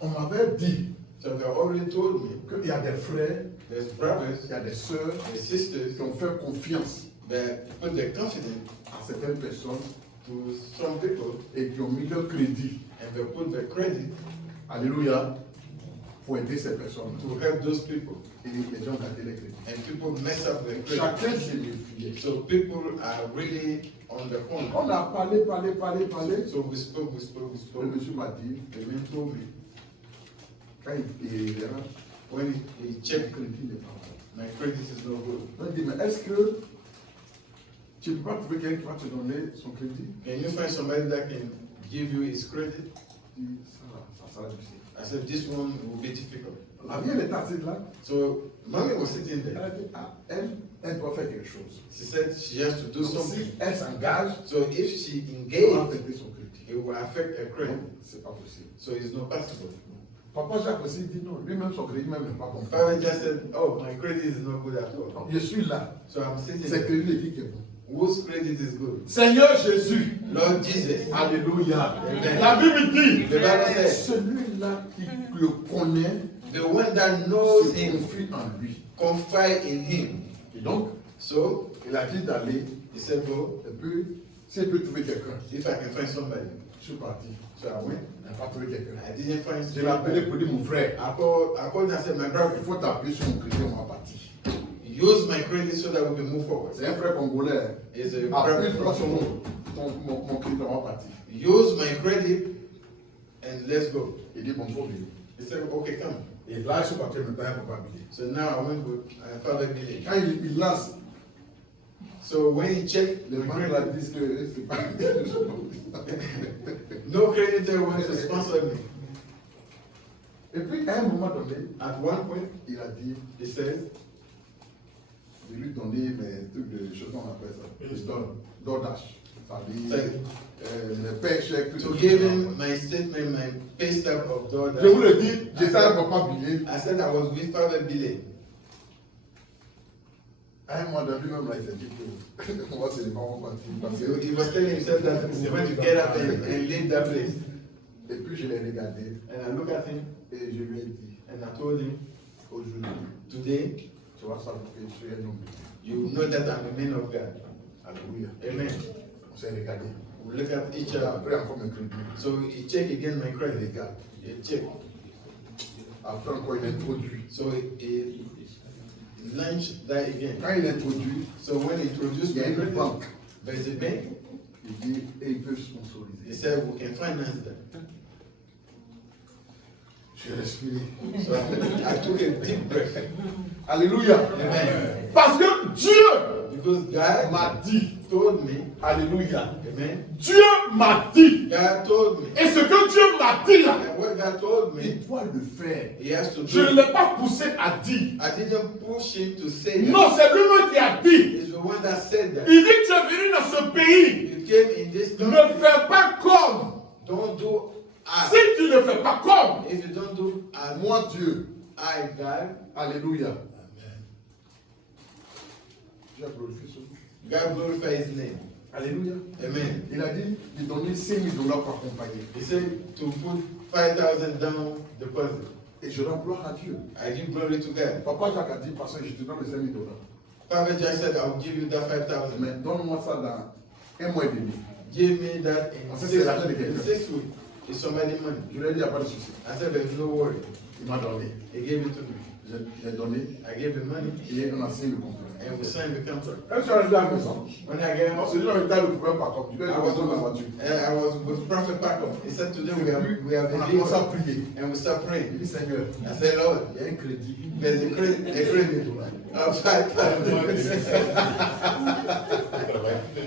on m'avait dit So they already told me qu'il y a des frères, there's brothers, il y a des sœurs there's sisters qui ont fait confiance that put their confidence à certaines personnes to some people et qui ont mis leur crédit, and they put their credit alléluia, pour aider ces personnes. to help those people. Et les gens ont gardé les crédits. And people mess up their credit. Chacun s'est méfié. So people are really on the corner. On a parlé. So we spoke. Le monsieur m'a dit, The man told me quand il verra, when he le checked, crédit n'est pas bon. my credit is no good. Donc il dit, mais est-ce que tu ne peux pas trouver quelqu'un qui va te donner son crédit? Can you find somebody that can give you his credit? Il dit, ça sera difficile. I said, this one will be difficult. La vieille était assise là. So mommy was sitting Elle there. a dit, ah, elle doit faire quelque chose. She said she has to do Donc, something. si elle s'engage, So if she elle va engaged, affecter son crédit. it will affect her credit. Non, c'est pas possible. So it's not possible. Papa Jacques aussi dit non, lui-même son crédit même n'est pas bon. Father just said, oh, my credit is not good at all. Donc, je suis là. So I'm sitting C'est there. le crédit qui est bon. Whose credit is good? Seigneur Jésus. Lord Jesus. Alléluia. Amen. La Bible dit, The Bible says, celui-là qui le connaît the one that knows se him, confie en lui. confide in him. Et donc, So il a dit d'aller, he said, go, et puis, s'il peut trouver quelqu'un, if I can find somebody. je suis parti. So I went. Il n'a pas trouvé quelqu'un. I didn't find Je l'ai appelé somebody. pour dire, mon frère, I called and said, my brother, il faut t'appuyer sur mon crédit, on va partir. Use my credit so that we can move forward. C'est un frère congolais. It's a Appuie brother. toi sur mon crédit, on va partir. Use my credit and let's go. Il dit, bon, faut venir. He said, okay, come. Et là, ils sont partis maintenant, il ne peut pas payer. So now I went with Father Billy. Quand il lance, So when he checked les the banques là credit, disent que c'est pas. no creditor wanted to sponsor me. Et puis, à un moment donné, At one point, il a dit, he says, de lui donner mes trucs de, je sais pas comment on appelle ça, je donne, DoorDash. C'est-à-dire, les payes chèques, tout to ça. give him my statement, my pay stub of DoorDash. Je vous le dis, j'étais à papa billet. I said I was with Father Billy. À un moment donné, même là, il s'est dit que moi, c'est les parents partis. Parce So que- he was telling himself that he went to get up and leave that place. Et puis, je l'ai regardé And I look at him et je lui ai dit, and I told him, aujourd'hui, today, tu vas savoir que je suis un homme. you know that I'm a man of God. Alléluia. Amen. On s'est regardé. We look at each other. Après, encore mes crédits. So he checked again my Il credit. regarde. He checked. Après, encore, il introduit. So he launched that again. Quand il introduit, So when he introduced il y a my une credit, banque. there's a bank. Il dit, et ils peuvent He sponsoriser. said we can finance that. J'ai respiré. So I took a deep breath. Alléluia. Amen. Parce que Dieu Because God m'a dit, told me, Alléluia. amen. Dieu m'a dit. God told me. Et ce que Dieu m'a dit là, And what God told me, il doit le faire. he has to Je ne do. l'ai pas poussé à dire. I didn't push him to say that. Non, c'est lui-même qui a dit. He's the one that said that. Il dit, tu es venu dans ce pays. You came in this Ne country. fais pas comme. Don't do as. Si tu ne fais pas comme, If you don't do as moi Dieu. I, God, Alléluia. J'ai glorifié son nom. God glorify his name. Alléluia. Amen. Il a dit, il donnait 5 000 $ pour accompagner. He said to put 5,000 down deposit. Et je rends gloire à Dieu. I give glory to God. Papa Jacques a dit, parce que je te donne les 5 000 $. Father Jack said, I'll give you that 5,000. Mais donne-moi ça dans 1 mois et demi. Give me that in Ah, ça, 6 c'est l'argent de quelqu'un. weeks. It's somebody money. Je lui ai dit, il n'y a pas de souci. I said, there's no worry. Il m'a donné. He gave it to me. J'ai donné. I gave him money Et on a signé le contrat. and we signed the contract. Quand je suis arrivé à la maison, When I get on home, s'est dit, on était le problème par contre. Je vais I aller was, dans la voiture. I was with Prophet Paco. He said, today we have On a a commencé à deliverance. prier. And we start Il praying. dit, Seigneur, I said, Lord, il y a un crédit. there's a credit of 5,000.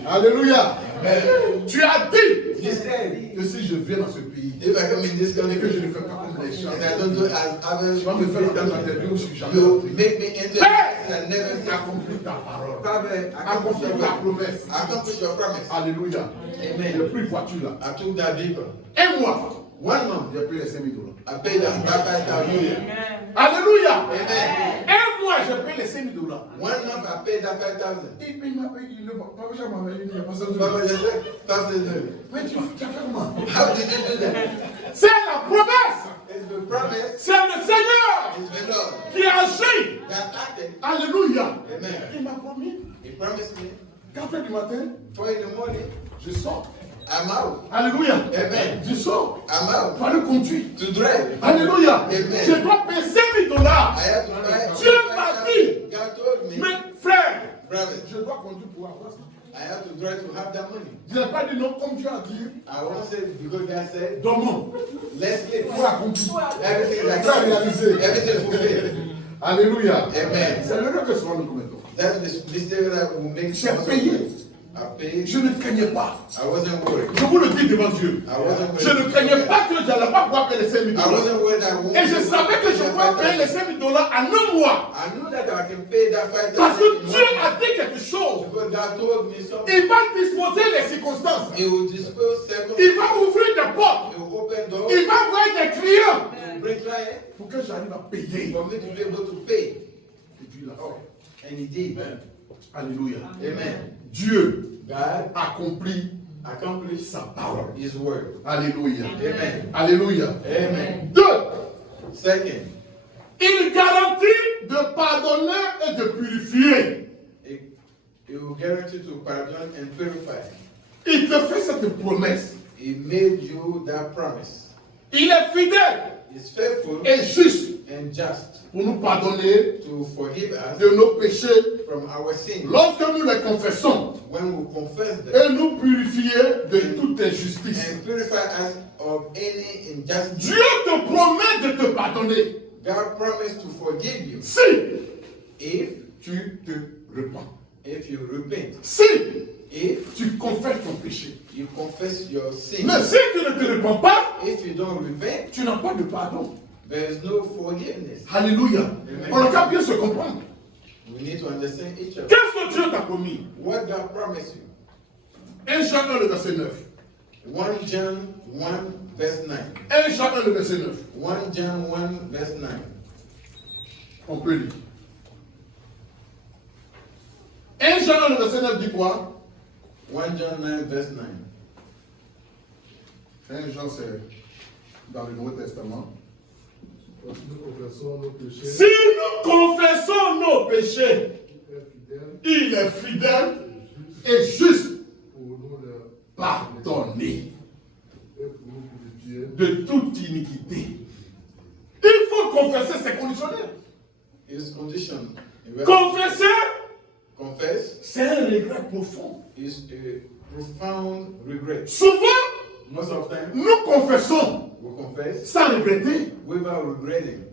Alléluia. Tu as dit He said, que si je viens dans ce pays, if I come in this et que je country ne fais pas comme les gens, and I don't do as others, tu vas me faire entendre l'interview où je suis jamais you entré. make me enter and never say, Accomplis ta parole. Father, Accomplis ta promesse. accomplish your promise. Alléluia. Amen. J'ai pris voiture là. I took that vehicle. Un mois, 1 month, j'ai payé les 5 000 $. I paid that 5,000. Alléluia. Amen. Un mois, j'ai payé les 5 000 $. 1 month, I paid that 5,000. Il m'a payé, Papa Jacques m'a dit, il n'y a pas ça de Father just said, Pastor, Mais tu as fait comment? how did you do that? C'est la promesse. It's the promise. C'est le Seigneur It's the Lord qui agit. that acted. Alléluia. Amen. Il m'a promis. He promised me 4 heures du matin, 4 in the morning, je sors. I'm out. Alléluia. Amen. Je sors. I'm out Pour aller conduire. to drive. Alléluia. Amen. Je dois payer 5 000 $. I had to drive. Dieu m'a dit. God told me, Mais frère, brother, je dois conduire pour avoir ça. I had to drive to have that money. Je n'ai pas dit non comme Dieu a dit. I won't say because God said, Dormons. let's sleep. Pour accomplir. Everything is Pour réaliser. Everything is fulfilled. Alléluia. Amen. C'est l'heure que souvent nous commettons. That's the mistake that will make J'ai payé. I paid. Je ne craignais pas. I wasn't worried. Je vous le dis devant Dieu. I wasn't worried. Je ne craignais pas que je n'allais pas pouvoir payer les 5 000 I $. wasn't worried that I won't. Et je savais que je pouvais payer les 5 000 $ en un mois. I knew that I can pay that 5,000. Parce que in Dieu one a month. dit quelque chose. Because God told me something. Il va disposer les circonstances. He will dispose seven. Il va ouvrir des portes. He will open doors. Il va envoyer des clients. He will bring clients Pour que j'arrive à payer. for me to be able to pay. Et puis il a fait. And he did. Alléluia. Amen. Dieu God accomplit accomplished sa parole. his word. Alléluia. Amen. Alléluia. Amen. 2. Second, Il garantit de pardonner et de purifier. he will guarantee to pardon and purify. Il te fait cette promesse. He made you that promise. Il est fidèle He's faithful et juste and just pour nous pardonner to forgive us de nos péchés from our sins lorsque nous les confessons when we confess them et nous purifier de toute injustice. and purify us of any injustice. Dieu te promet de te pardonner God promised to forgive you si if tu te repens. you repent, Si if tu confesses ton péché. you confess your sin. Mais si tu ne te repens pas, If you don't repent, tu n'as pas de pardon. there is no forgiveness. Alléluia. Amen. On doit bien se comprendre. We need to understand each other. Qu'est-ce que Dieu t'a promis? What God promised you. 1 Jean 1, le verset 9. 1 John 1 verse 9. 1 Jean 1, le verset 9. 1 John 1 verse 9. On peut lire. 1 Jean 1, le verset 9 dit quoi? 1 John 9 verse 9. 1 Jean, c'est dans le Nouveau Testament. Lorsque nous confessons nos péchés, Si nous confessons nos péchés, il est fidèle il est fidèle et et juste juste pour nous les pardonner et pour nous purifier de toute iniquité. Il faut confesser, c'est conditionnel. His condition. Confesser, Confess c'est un regret profond. is a profound regret. Souvent, Most of the time, nous confessons we confess sans regretter. without regretting.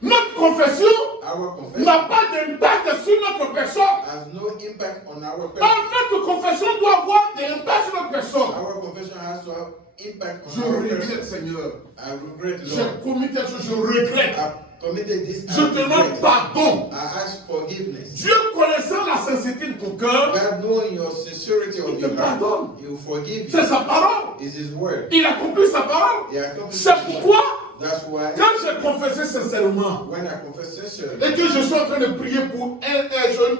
Notre confession Our confession n'a pas d'impact sur notre personne. has no impact on our Or, person. notre confession doit avoir des impacts sur notre personne. Our confession has to have impact Je on our regrette, person. Seigneur. I regret, J'ai Lord. commis quelque chose, je regrette. I committed this. Je te demande pardon. I ask forgiveness. Dieu connaissant la sincérité de ton cœur, God knowing your sincerity of Il te your heart, pardonne. He will forgive c'est you. sa parole. Is His word. Il accomplit sa parole. He accomplished C'est His word. pourquoi, That's why quand j'ai confessé sincèrement, when I confess sincerely et que je suis en train de prier pour une personne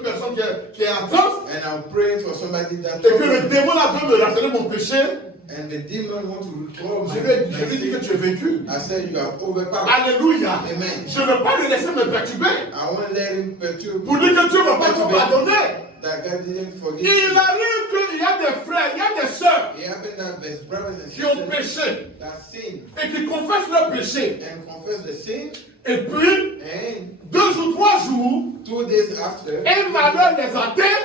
qui est en transe, and I'm praying for somebody that et que le démon a besoin de rappeler mon péché, and the demon want to recall je my lui ai dit que sin, tu es vaincu. I said you are overpowered. Alléluia. Amen. Je ne veux pas le laisser me perturber I won't let him perturb pour dire que Dieu ne m'a pas tout pardonné. that God didn't forgive Il you. arrive qu'il y a des frères, il y a des sœurs It happened that there's brothers and qui ont sisters péché that sin et qui confessent leur péché. and confess the sin, Et puis, and 2 ou 3 jours, 2 days after, un malheur les atteint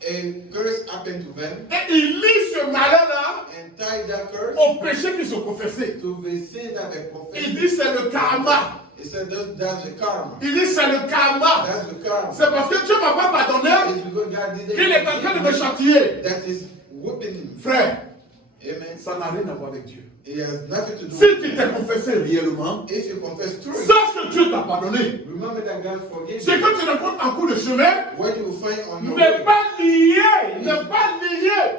a curse happened to them et ils lisent ce malheur-là and tied that curse au péché qu'ils ont confessé. to the sin that they Il confessed. dit c'est le karma. He said that's the karma. Il dit c'est le karma. That's the karma. C'est parce que Dieu ne m'a pas pardonné It's because God didn't qu'il est en train de me forgive châtier. you that is whipping him. Frère, Amen. ça n'a rien à voir avec Dieu. It has nothing to do Si with tu you. t'es confessé réellement, If you confess truly, sache que Dieu t'a pardonné. remember that God forgave Ce you. que tu rencontres en cours de chemin What you find on your n'est way pas lié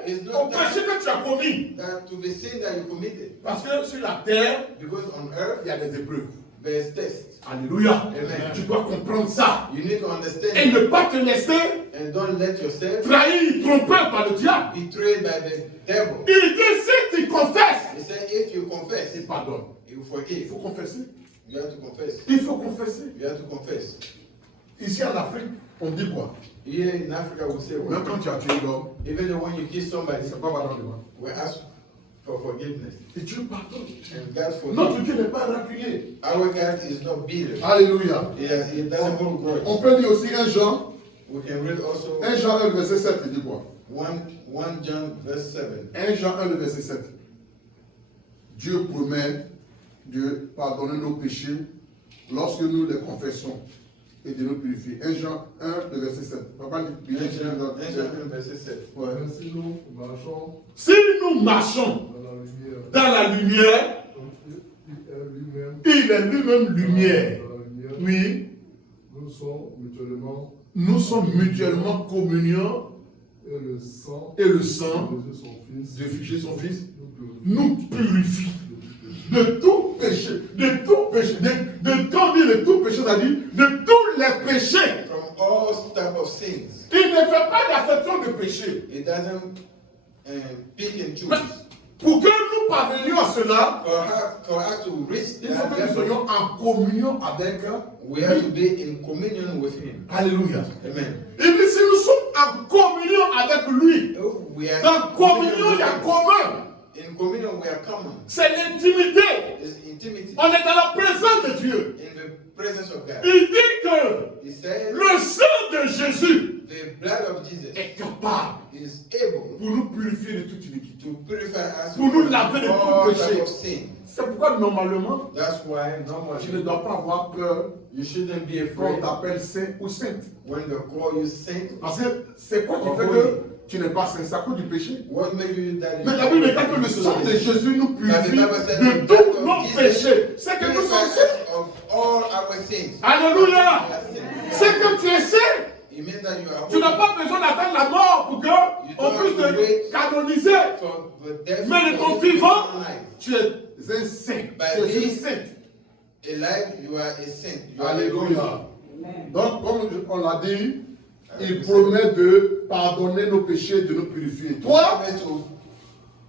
It's au not péché que tu as commis. that to the sin that you committed. Parce que sur la terre, Because on earth, il y a des épreuves. there is test. Alléluia. Amen. Tu dois comprendre ça. You need to understand Et it. ne pas te laisser And don't let yourself trahir, tromper par le diable. betrayed by the devil. Il dit si tu confesses, He said, if you il confess, pardonne. he will Il forgive. faut confesser. You have to confess. Il faut confesser. You have to confess. Ici en Afrique, on dit quoi? Here in Africa, we say, Même well, quand tu as tué l'homme, even though when you kill somebody, c'est pas pardon devant. we ask for forgiveness. Et Dieu pardonne. And God Notre forgives. Dieu n'est pas rancunier. Our God is not bitter. Alléluia. He doesn't hold grudge. On peut lire aussi 1 Jean. We can read also 1 Jean 1, verset 7, il dit quoi? 1 John verse 7. 1 Jean 1, verset 7. Dieu promet de pardonner nos péchés lorsque nous les confessons et de nous purifier. 1 Jean 1, verset 7. Papa, 1 lis. John 1 verset 7. Ouais. ainsi nous marchons Si nous marchons dans la lumière, dans la lumière, comme il est lui-même il est lui-même lumière. dans la lumière, Oui, nous sommes mutuellement communion et le sang et le sang de son Fils de Jésus son Fils nous purifie nous purifie de tout péché, de tout péché, de tout péché, c'est-à-dire de tous les péchés. From all type of sins. Il ne fait pas d'acception de péché. It doesn't pick and choose. Mais pour que nous parvenions à cela, For us to reach il faut that que nous level, soyons en communion avec we have to lui. be in communion with Him. Alléluia. Amen. Il dit si nous sommes en communion avec lui, If we are dans communion, il y a with Him, commun. in communion we are common. C'est l'intimité. It's intimity. On est dans la présence de Dieu. In the presence of God. Il dit que He said, le sang de Jésus the blood of Jesus est capable is able pour nous purifier de toute iniquité. to purify us Pour nous from laver de tout all péché. type of sin. C'est pourquoi normalement, That's why tu ne normally dois pas avoir peur you shouldn't be quand on afraid t'appelle saint ou sainte. when they call you saint. Parce que c'est quoi qui Oh, fait oui. que tu n'es pas saint? C'est à cause du péché. What made you that? Mais la Bible dit que le sang de Jésus nous purifie de tous nos péchés. C'est que nous sommes saints. of all our sins. Alléluia. We are saints. C'est que tu es saint. It means that you are Tu n'as holy pas besoin d'attendre la mort pour qu'on puisse te canoniser. for the death Mais de ton of vivant, life. tu es un saint. Tu es une sainte. Alive, you are a saint. You are a Alléluia. Amen. Donc, comme on l'a dit, il promet de pardonner nos péchés, de nous purifier. Toi, promise to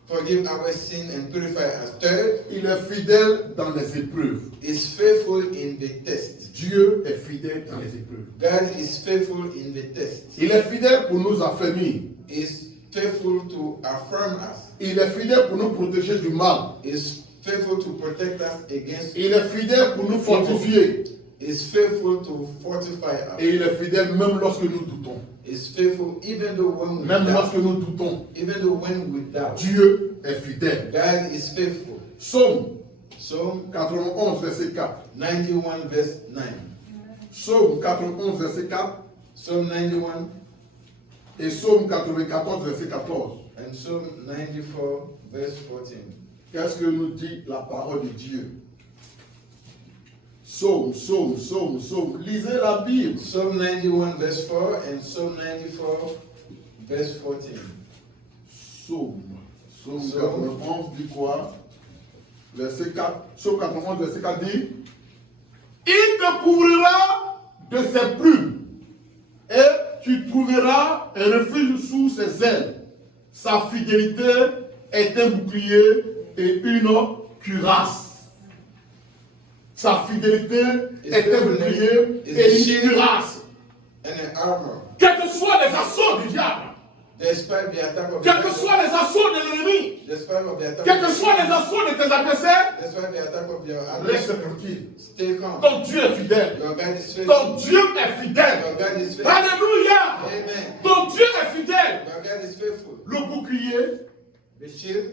forgive our sin and purify us. Third, il est fidèle dans les épreuves. is faithful in the test. Dieu est fidèle dans les épreuves. God is faithful in the test. Il est fidèle pour nous affermir. Is faithful to affirm us. Il est fidèle pour nous protéger du mal. Is faithful to protect us against. Il est fidèle pour nous fortifier. Is faithful to fortify us. Et il est fidèle même lorsque nous doutons. Is faithful even though when we Même lorsque doubt. nous doutons, Even though when we doubt. Dieu est fidèle. God is faithful. Psaume Psalm 91, verset 4. 91 verse 9. Psaume 91, verset 4. Psalm 91 Et Psaume 94, verset 14. and Psalm 94 verse 14. Qu'est-ce que nous dit la parole de Dieu? Psaume. Lisez la Bible. Psalm 91 verse 4 and Psalm 94 verse 14. Psaume 91 dit quoi? Verset 4. Psaume 91, verset 4 dit: il te couvrira de ses plumes et tu trouveras un refuge sous ses ailes. Sa fidélité est un bouclier et une cuirasse. Sa fidélité est un bouclier et une cuirasse. And an armor. Quels que soient les assauts du diable, Despite the attack of the quels que devil, soient les assauts de l'ennemi, despite of the attack quels of que the soient les assauts de tes adversaires, despite the attack of your reste adversary, tranquille. stay calm. Ton Dieu est fidèle. Your God is faithful. Ton Dieu est fidèle. Your God is faithful. Alléluia. Amen. Ton Dieu est fidèle. Your God is faithful. Le bouclier The shield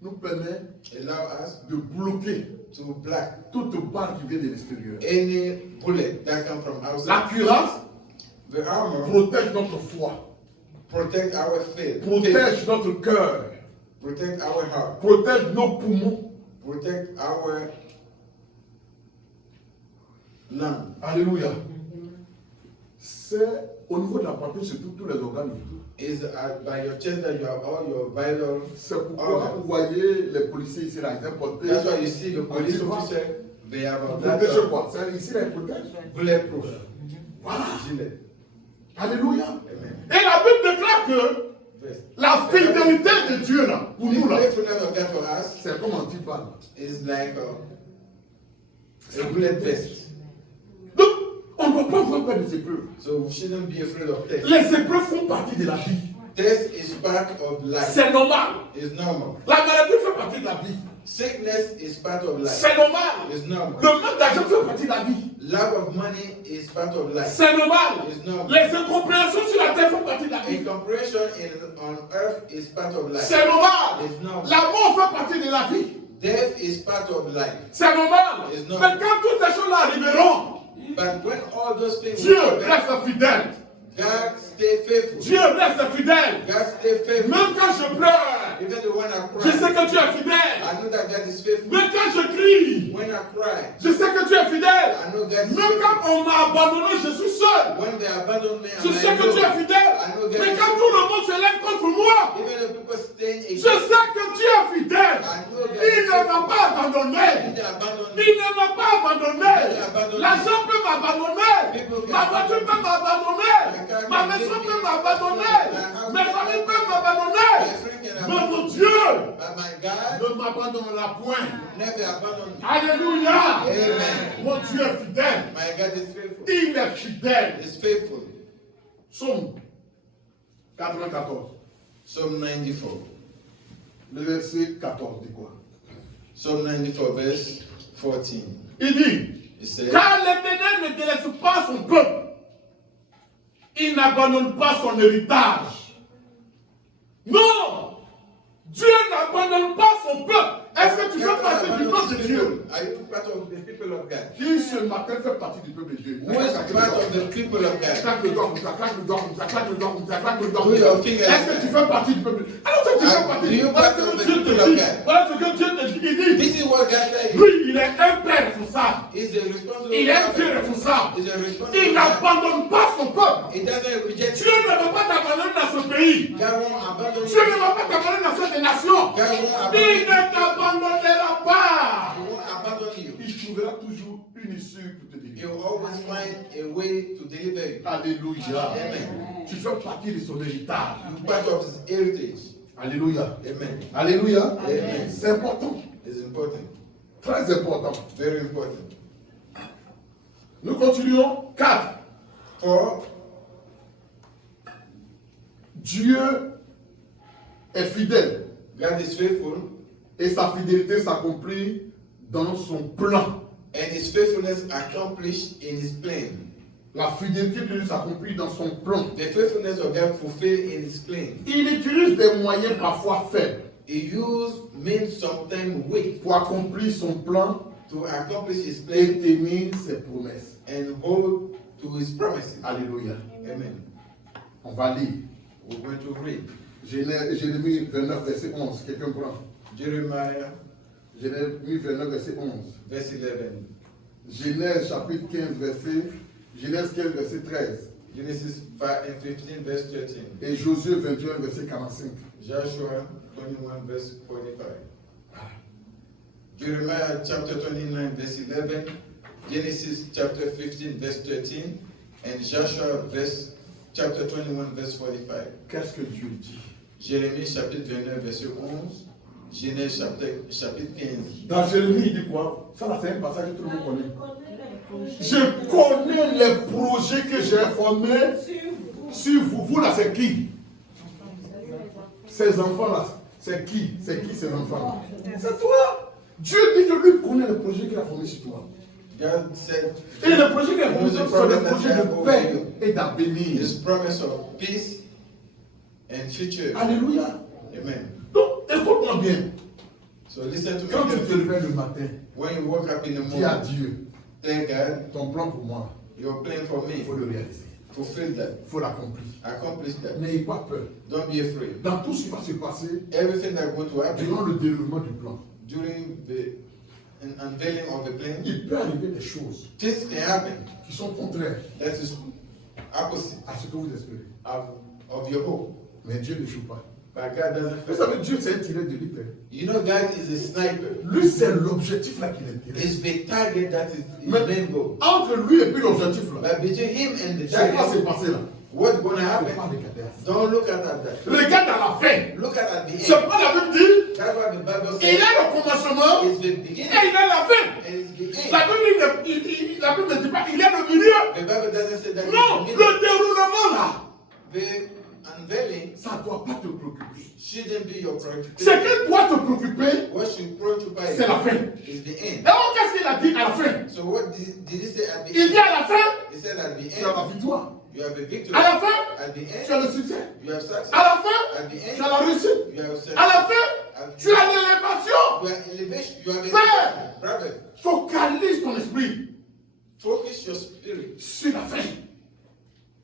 nous permet allow us de bloquer to block toute balle qui vient de l'extérieur. any bullet that come from La outside. cuirasse The armor protège notre foi, protect our faith, protège notre cœur, protect our heart, protège nos poumons. protect our lung. Alléluia. C'est au niveau de la poitrine, c'est tous les organes. Is by your chest that you have all your vital. C'est pourquoi vous voyez les policiers ici, là, ils ont porté. That's why you see the police officer, they have a Protège quoi? C'est ici, là, ils protègent. bulletproof Voilà. gilet. Alléluia. Amen. Et la Bible déclare que Vest. la fidélité de Dieu, là, pour nous, The là, faithfulness of God for us c'est comme anti-balle. is like a bullet vest. Donc, on ne doit pas avoir peur des épreuves. So we shouldn't be afraid of tests. Les épreuves font partie de la vie. Test is part of life. C'est normal. It's normal. La maladie fait partie de la vie. Sickness is part of life. C'est normal. It's normal. Le manque d'argent fait partie de la vie. Lack of money is part of life. C'est normal. It's normal. Les incompréhensions sur la terre font partie de la vie. Incomprehension on earth is part of life. C'est normal. It's normal. La mort fait partie de la vie. Death is part of life. C'est normal. It's Mais normal. quand toutes ces choses-là arriveront, But when all those things Dieu will happen, reste fidèle. God stay faithful. Dieu reste fidèle. God stay faithful. Même quand je pleure, Even the one I je cry, sais que Dieu est fidèle. I know that God is faithful. Même quand je crie, When I cry, je sais que Dieu est fidèle. I know God is Même faithful. quand on m'a abandonné, je suis seul. When they abandon me, Je sais que Dieu est fidèle. Mais quand tout le monde se lève contre moi, even the people staying je against sais que Dieu est fidèle. I know God Il is ne m'a faithful. pas abandonné. They abandon me. Il ne m'a pas abandonné. L'argent peut m'abandonner. Ma voiture peut m'abandonner. Ma maison peut m'abandonner. Mes familles peuvent m'abandonner. Mais mon Dieu But my God ne m'abandonnera point. never abandoned me. Alléluia. Amen. Mon Dieu est fidèle. My God is faithful. Il est fidèle. Is faithful. Psaume 94. Psalm 94. Le verset 14 dit quoi? Psalm 94 verse 14. Il dit, He said, Car l'Éternel ne délaisse pas son peuple. Il n'abandonne pas son héritage. Non! Dieu n'abandonne pas son peuple. Est-ce que tu fais partie du peuple de Dieu? Are you part of the people of God? Qui ce matin fait partie du peuple de Dieu? Who is part of the people of God? Claque le doigt comme ça, claque le doigt comme ça, claque le doigt comme ça, claque le doigt Do comme ça. your finger. Est-ce que tu fais partie du peuple? Alors que tu fais partie Do you du peuple, part of the Dieu te people of dit. God? Voilà ce que Dieu te dit. Il dit, This is what God said. lui, il est un père responsable. He's a responsible Il est un Dieu father. responsable. He's a Il responsible father. n'abandonne pas son peuple. He doesn't reject Dieu ne va pas t'abandonner dans ce pays. God won't abandon Dieu you. ne va pas t'abandonner dans cette nation. God won't abandon Il you. ne t'abandonnera pas. He won't abandon you. Il trouvera toujours une issue pour te He délivrer. will always find a way to deliver you. Alléluia. Amen. Tu fais partie de son héritage. You're part of his heritage. Alléluia. Amen. Alléluia. Amen. C'est important. It's important. Très important. Very important. Nous continuons. 4. For Dieu est fidèle God is faithful, et sa fidélité s'accomplit dans son plan. and his faithfulness accomplished in his plan. La fidélité de Dieu s'accomplit dans son plan. The faithfulness of God fulfilled in his plan. Il utilise des moyens parfois faibles He used means sometimes weak pour accomplir son plan to accomplish his et plan tenir ses promesses. and hold to his promises. Alléluia. Amen. On va lire. We're going to read Jérémie 29, verset 11. Quelqu'un prend. Jeremiah Jérémie 29, verset 11. verse 11. Genèse chapitre 15, Genèse 15, verset 13. Genesis 5 and 15 verse 13. Et Josué 21, verset 45. Joshua 21 verse 45. Jeremiah chapter 29 verse 11. Genesis chapter 15 verse 13. And Joshua chapter 21 verse 45. Qu'est-ce que Dieu dit? Jérémie chapitre 29 verset 11. Genèse chapitre 15. Dans Jérémie, il dit quoi? Ça, là, c'est un passage que tout le monde connaît. Je connais les projets que j'ai formés sur vous. Vous, là, c'est qui? Ces enfants-là, c'est qui? C'est qui ces enfants? C'est toi. Dieu dit que lui connaît les projets qu'il a formés sur toi. God said, Et les projets qu'il a formés sur toi sont des projets de paix et d'avenir. His promise of peace and future. Alléluia. Amen. Donc, écoute-moi bien. So listen to Quand tu me. te réveilles le matin, When you wake up in the dis à morning, Dieu, thank God, ton plan pour moi, your plan for il me, faut le réaliser. fulfill that, Il faut l'accomplir. accomplish that. N'ayez pas peur. Don't be afraid. Dans tout ce qui va se passer, Everything that's going to happen durant le déroulement du plan, during the unveiling of the plan, il peut arriver des choses things can happen qui sont contraires that is opposite à ce que vous espérez. of your hope. Mais Dieu ne joue pas. But God doesn't Vous fail. savez, Dieu, c'est un tireur d'élite. Hein. You know, God is a sniper. Lui, c'est l'objectif là qui l'intéresse. It's the target that is his Mais main goal. entre lui et puis l'objectif là, But between him and the c'est quoi s'est target, passé là? what's going to Il ne faut happen? pas regarder à ça. Don't look at that. Regarde à la fin. Look at the C'est end. pas la Bible dit, That's what the Bible il says. est le commencement It's the et beginning il est la fin. and it's the La end. Bible ne dit pas, il est le milieu. The Bible doesn't say that Non, it's the le middle. déroulement là, The unveiling ça ne doit pas te préoccuper. shouldn't be your Ce preoccupation. qui doit te préoccuper, What should preoccupy c'est la fin. you is the end. Et donc, qu'est-ce qu'il a dit à la fin? So what did he say at the Il end? dit à la fin, He said at the tu as la end, victoire. you have a victory. À la fin, At the tu as end, le succès. you have success. À la fin, At the tu as end, la réussite. you have success. À la fin, At tu as l'élévation. you have elevation. You have Frère. a brother. Focalise ton esprit Focus your spirit sur la fin.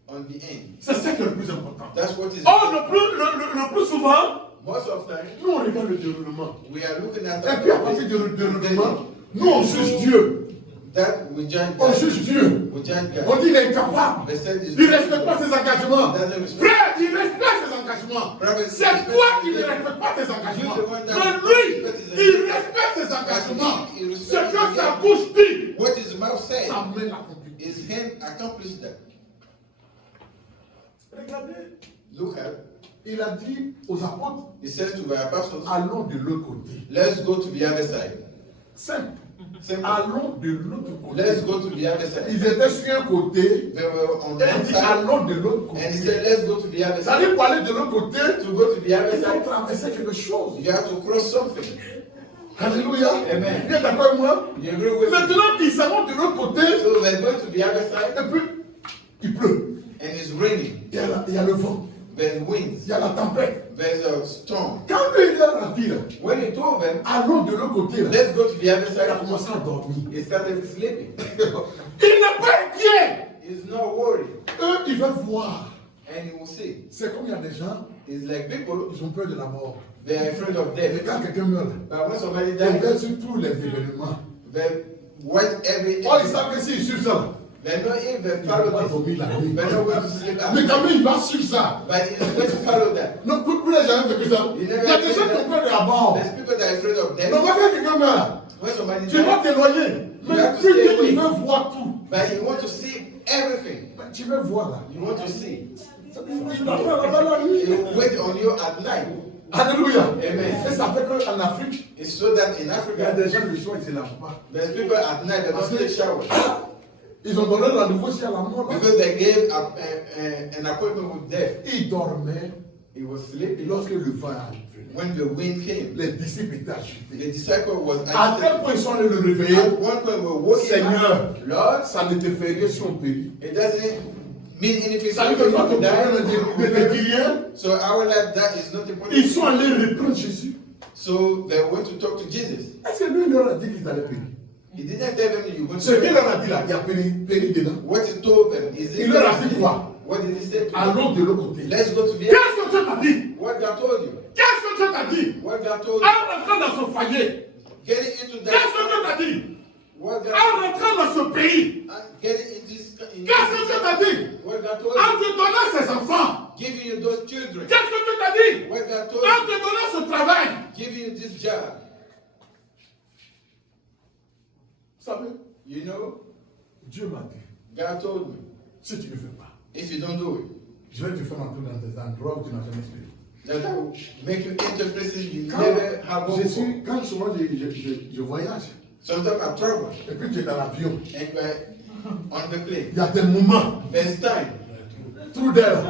on the end. C'est ça qui est le plus important. That's what is. Or, le plus souvent, Most of the time, nous on regarde le déroulement. we are looking at Et puis à partir du déroulement, nous on juge Dieu. that we judge On God. juge Dieu. We judge On God. dit qu'il est incapable. They said Il ne respecte pas ses engagements. Doesn't respect. Frère, il respecte ses engagements. C'est toi qui ne respectes pas tes engagements. Mais lui, il respecte ses engagements. Ce que sa bouche dit, What his mouth said, ça mène à l'accomplir. his hand accomplished that. Regardez, Look at. il a dit aux apôtres, He says to the apostles, allons de l'autre côté. let's go to the other side. Simple. Simple. Allons de l'autre côté. Let's go to the other side. Ils étaient sur un côté, They were on et the il one dit side, allons de l'autre and he côté. said, let's go to the other Ça side. dit pour aller de l'autre côté, To go to the other il faut side, traverser quelque chose. you have to cross something. Alléluia. Amen. Vous êtes d'accord avec moi? You agree with me? Maintenant, ils s'en vont de l'autre côté. So we're going to the other side, Et puis, il pleut. and it's raining. Il y a le vent. There's winds. Il y a la tempête. There's a storm. Quand lui, il a dit, là, When he told them, allons de l'autre côté, là, let's go to the other il a side, commencé à dormir. he started sleeping. Il n'est pas inquiet. He's not worried, Eux, ils veulent voir. and he will see. C'est comme il y a des gens, It's like people, ils ont peur de la mort. they are afraid of Et death. quand quelqu'un meurt, là, But when somebody ils dies, veulent sur tous les événements. they watch every. Oh, ils savent que s'ils suivent ça, là, They know if they il ne va follow pas this, dormir la nuit. they're not going to sleep Mais after. quand même, il va suivre ça. But he's going to follow that. Non, vous n'avez jamais vécu ça. Il y a des gens qui ont peur de la mort. There's people that are afraid of death. Non, mais quand quelqu'un meurt, là, When somebody tu vas dies, t'éloigner. Mais have to plus stay il away. veut voir tout. but you want to see everything. Mais tu veux voir là. You want to see. Il va pas là-bas la nuit. He will wait on you at night. Alléluia. Amen. Et ça fait qu'en Afrique, It's so that in il y a Africa, des gens le soir, ils ne se lavent pas. there's people at night that Parce don't que take shower. ils ont donné rendez-vous aussi à la mort. là. Because they gave an appointment with death. Ils dormaient He was sleeping. lorsque le vent est venu. When the wind came, Les disciples étaient the agités. disciple was À tel agitated. point ils sont allés le réveiller. At one point, we woke him Seigneur, up. Lord, ça ne te fait rien si on périt. it doesn't mean anything Ça to veut dire que you toi, ton to problème die. ne te dit rien. So our life, that is not important. Ils sont allés reprendre Jésus. So they went to talk to Jesus. Est-ce que lui leur a dit qu'ils allaient périr? He didn't tell them you're going Ce to qu'il die. leur a dit là, il y a péri dedans. What he told them is Il leur a dit quoi? What did he say to them? Allons de l'autre côté. Let's go to the Qu'est-ce que Dieu t'a dit? What God told you. Qu'est-ce que Dieu t'a dit? What God told you. En rentrant dans ce foyer. Getting into Qu'est-ce que Dieu that. t'a dit? What God En rentrant dans ce pays. and getting in this. Qu'est-ce que Dieu t'a dit? What God told En you. te donnant ses enfants. Giving you those children. Qu'est-ce que Dieu t'a dit? What God told En you. te donnant ce travail. Giving you this job. Vous savez, You know, Dieu m'a dit, God told me, si tu ne fais pas, if you don't do it, je vais te faire entrer dans des endroits où tu n'as jamais espéré. that I will make you enter places you never have Quand, gone je before. suis, quand souvent je voyage, Sometimes I travel et puis tu es dans l'avion, and we're on the plane. il y a des moments, There's time. trou d'air.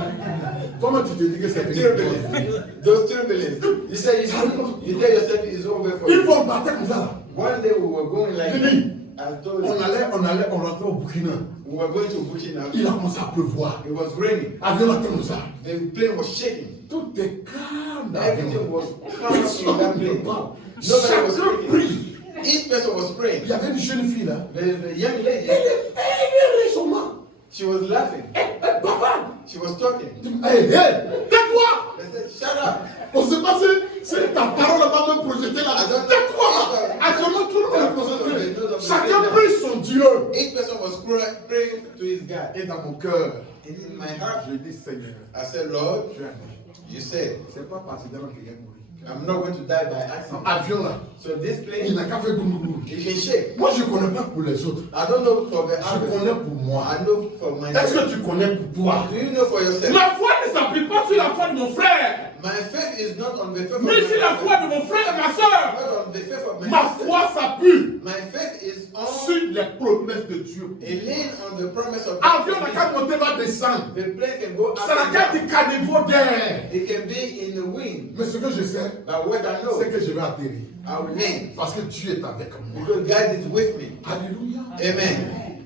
Comment tu te dis que c'est fini? Turbulence. Those turbulence. You say you tell yourself it's over for Ils you. vont partir comme ça là. One day we were going like Je that. dis, I told on you, rentrait au Burkina. we were going to Burkina. Il a commencé à pleuvoir. It was raining. L'avion a comme ça. The plane was shaking. Tout est calme dans Everything l'avion. was calm in Personne that ne plane. parle. Nobody was Chacun speaking. prie. Each person was praying. Il y avait une jeune fille là. The young lady, Elle est seulement. she was laughing. Elle bavarde. She was talking. Hey, hey, tais-toi. They said, shut up. On ne sait pas si ta parole va me projeter là. Tais-toi. Actuellement, tout le monde est concentré. Chacun prie son Dieu. Each person was praying to his God. Et dans mon cœur, And in my heart, je dis Seigneur, I said, Lord, tu as dit. you said, C'est pas parce que qui est mort. I'm not going to die by accident. Avion là, So this il plane, n'a qu'à faire boum. it can shake. Moi, je ne connais pas pour les autres. I don't know for the Je others. connais pour moi. I know for Est-ce myself. que tu connais pour toi? Do you know for yourself? La foi ne s'appuie pas sur la foi de mon frère, My faith is not on the faith of my mais sur la foi de mon frère et ma soeur. not on the faith of my Ma sister. foi s'appuie My faith is on sur les promesses de Dieu. a lean on the promise of Avion n'a God. qu'à monter, va descendre. The plane can go up Ça n'a and qu'à down. être caniveau d'air. It can be in the wind. Mais ce que je sais, But what I know, c'est que je vais atterrir. I will land. Parce que Dieu est avec moi. Because God is with me. Alléluia. Amen.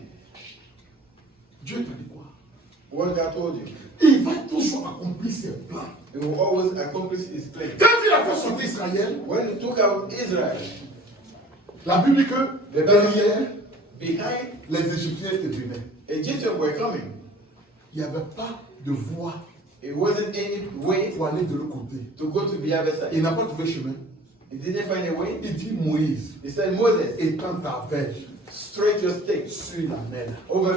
Dieu t'a dit quoi? What God told you. Il va toujours accomplir ses plans. He will always accomplish his plan. Quand il a fait sortir Israël, When he took out Israel, la Bible dit que the derrière, behind les Égyptiens étaient venus. Egyptians were coming. Il n'y avait pas de voie It wasn't any way pour aller de l'autre côté. to go to the other Il side. n'a pas trouvé chemin. He didn't find a way. Il dit Moïse, He said, Moses, étends ta verge stretch your stick sur la mer. over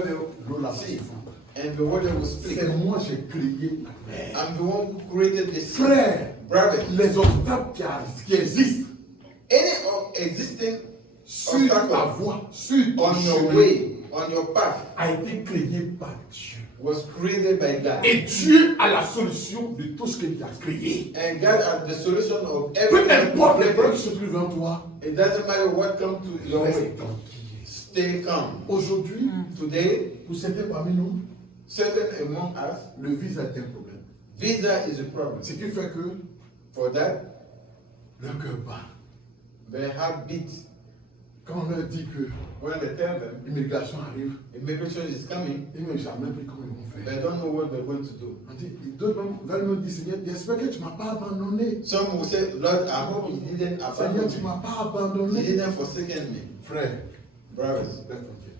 L'eau la the sea, s'effondre. and the water will split. C'est moi j'ai créé la mer. I'm the one who created the sea. Frère, Brother, les obstacles qui existent any of existing sur ta obstacle voie, sur ton on your chemin, way, on your path, a été créé par Dieu. was created by God. Et Dieu a la solution de tout ce qu'il a créé. And God has the solution of Peu everything. importe les problèmes qui se trouvent en toi, It doesn't matter what comes to your way. reste tranquille. Stay calm. Aujourd'hui, Today, pour certains parmi nous, certain among us, le visa est un problème. visa is a problem. Ce qui fait que For that, leur cœur bat. their heart beats. Quand on leur dit que When they tell them l'immigration arrive, immigration is coming, ils ne savent même plus comment ils vont faire. they don't know what they're going to do. On dit, d'autres veulent me dire, Seigneur, j'espère que tu ne m'as pas abandonné. Some will say, Lord, I hope you didn't Seigneur, abandon tu ne me. m'as pas You abandonné. didn't forsake me. Frère, Brothers, reste tranquille.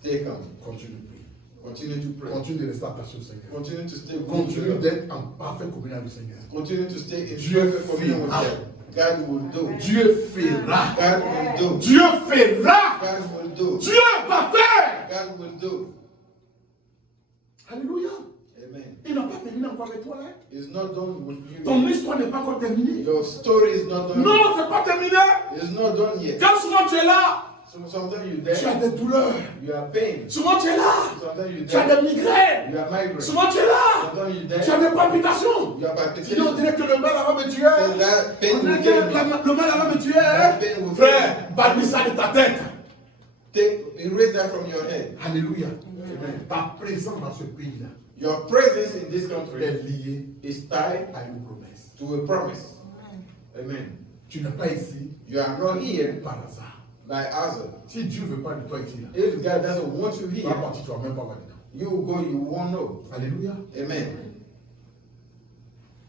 stay calm. Continue de prier. Continue to pray. Continue de rester attaché au Seigneur. Continue to stay with Continue God. d'être en parfaite communion avec le Seigneur. Continue to stay in Dieu perfect communion with fera. God. God will do. Dieu fera. God will do. Dieu fera. God will do. Dieu va faire. God will do. Alléluia. Amen. Il n'a pas terminé encore avec toi. Hein? It's not done with you. Ton histoire n'est pas encore terminée. Your story is not done. Non, c'est pas terminé. It's not done yet. Quand souvent tu es là, So sometimes you're tu as there, des douleurs. you are pain. Souvent tu es là, Sometimes you're tu as there, des migraines. you are migraine. Souvent tu es là, Sometimes you're tu as there, des palpitations. you are Sinon on palpitation. dirait que le mal va me tuer. So that pain On dirait will que kill me. le mal va me tuer. That pain will Frère, bannis ça de ta tête. Erase that from your head. Alléluia. Ta présence dans ce pays-là Your presence in this country est liée is tied à une promesse. to a promise. Amen. Tu n'es pas ici You are not here par hasard. by hazard. Si Dieu ne veut pas de toi ici, là, If God doesn't want you tu vas here, partir, tu ne vas même pas voir dedans. you will go, you won't know. Alléluia. Amen.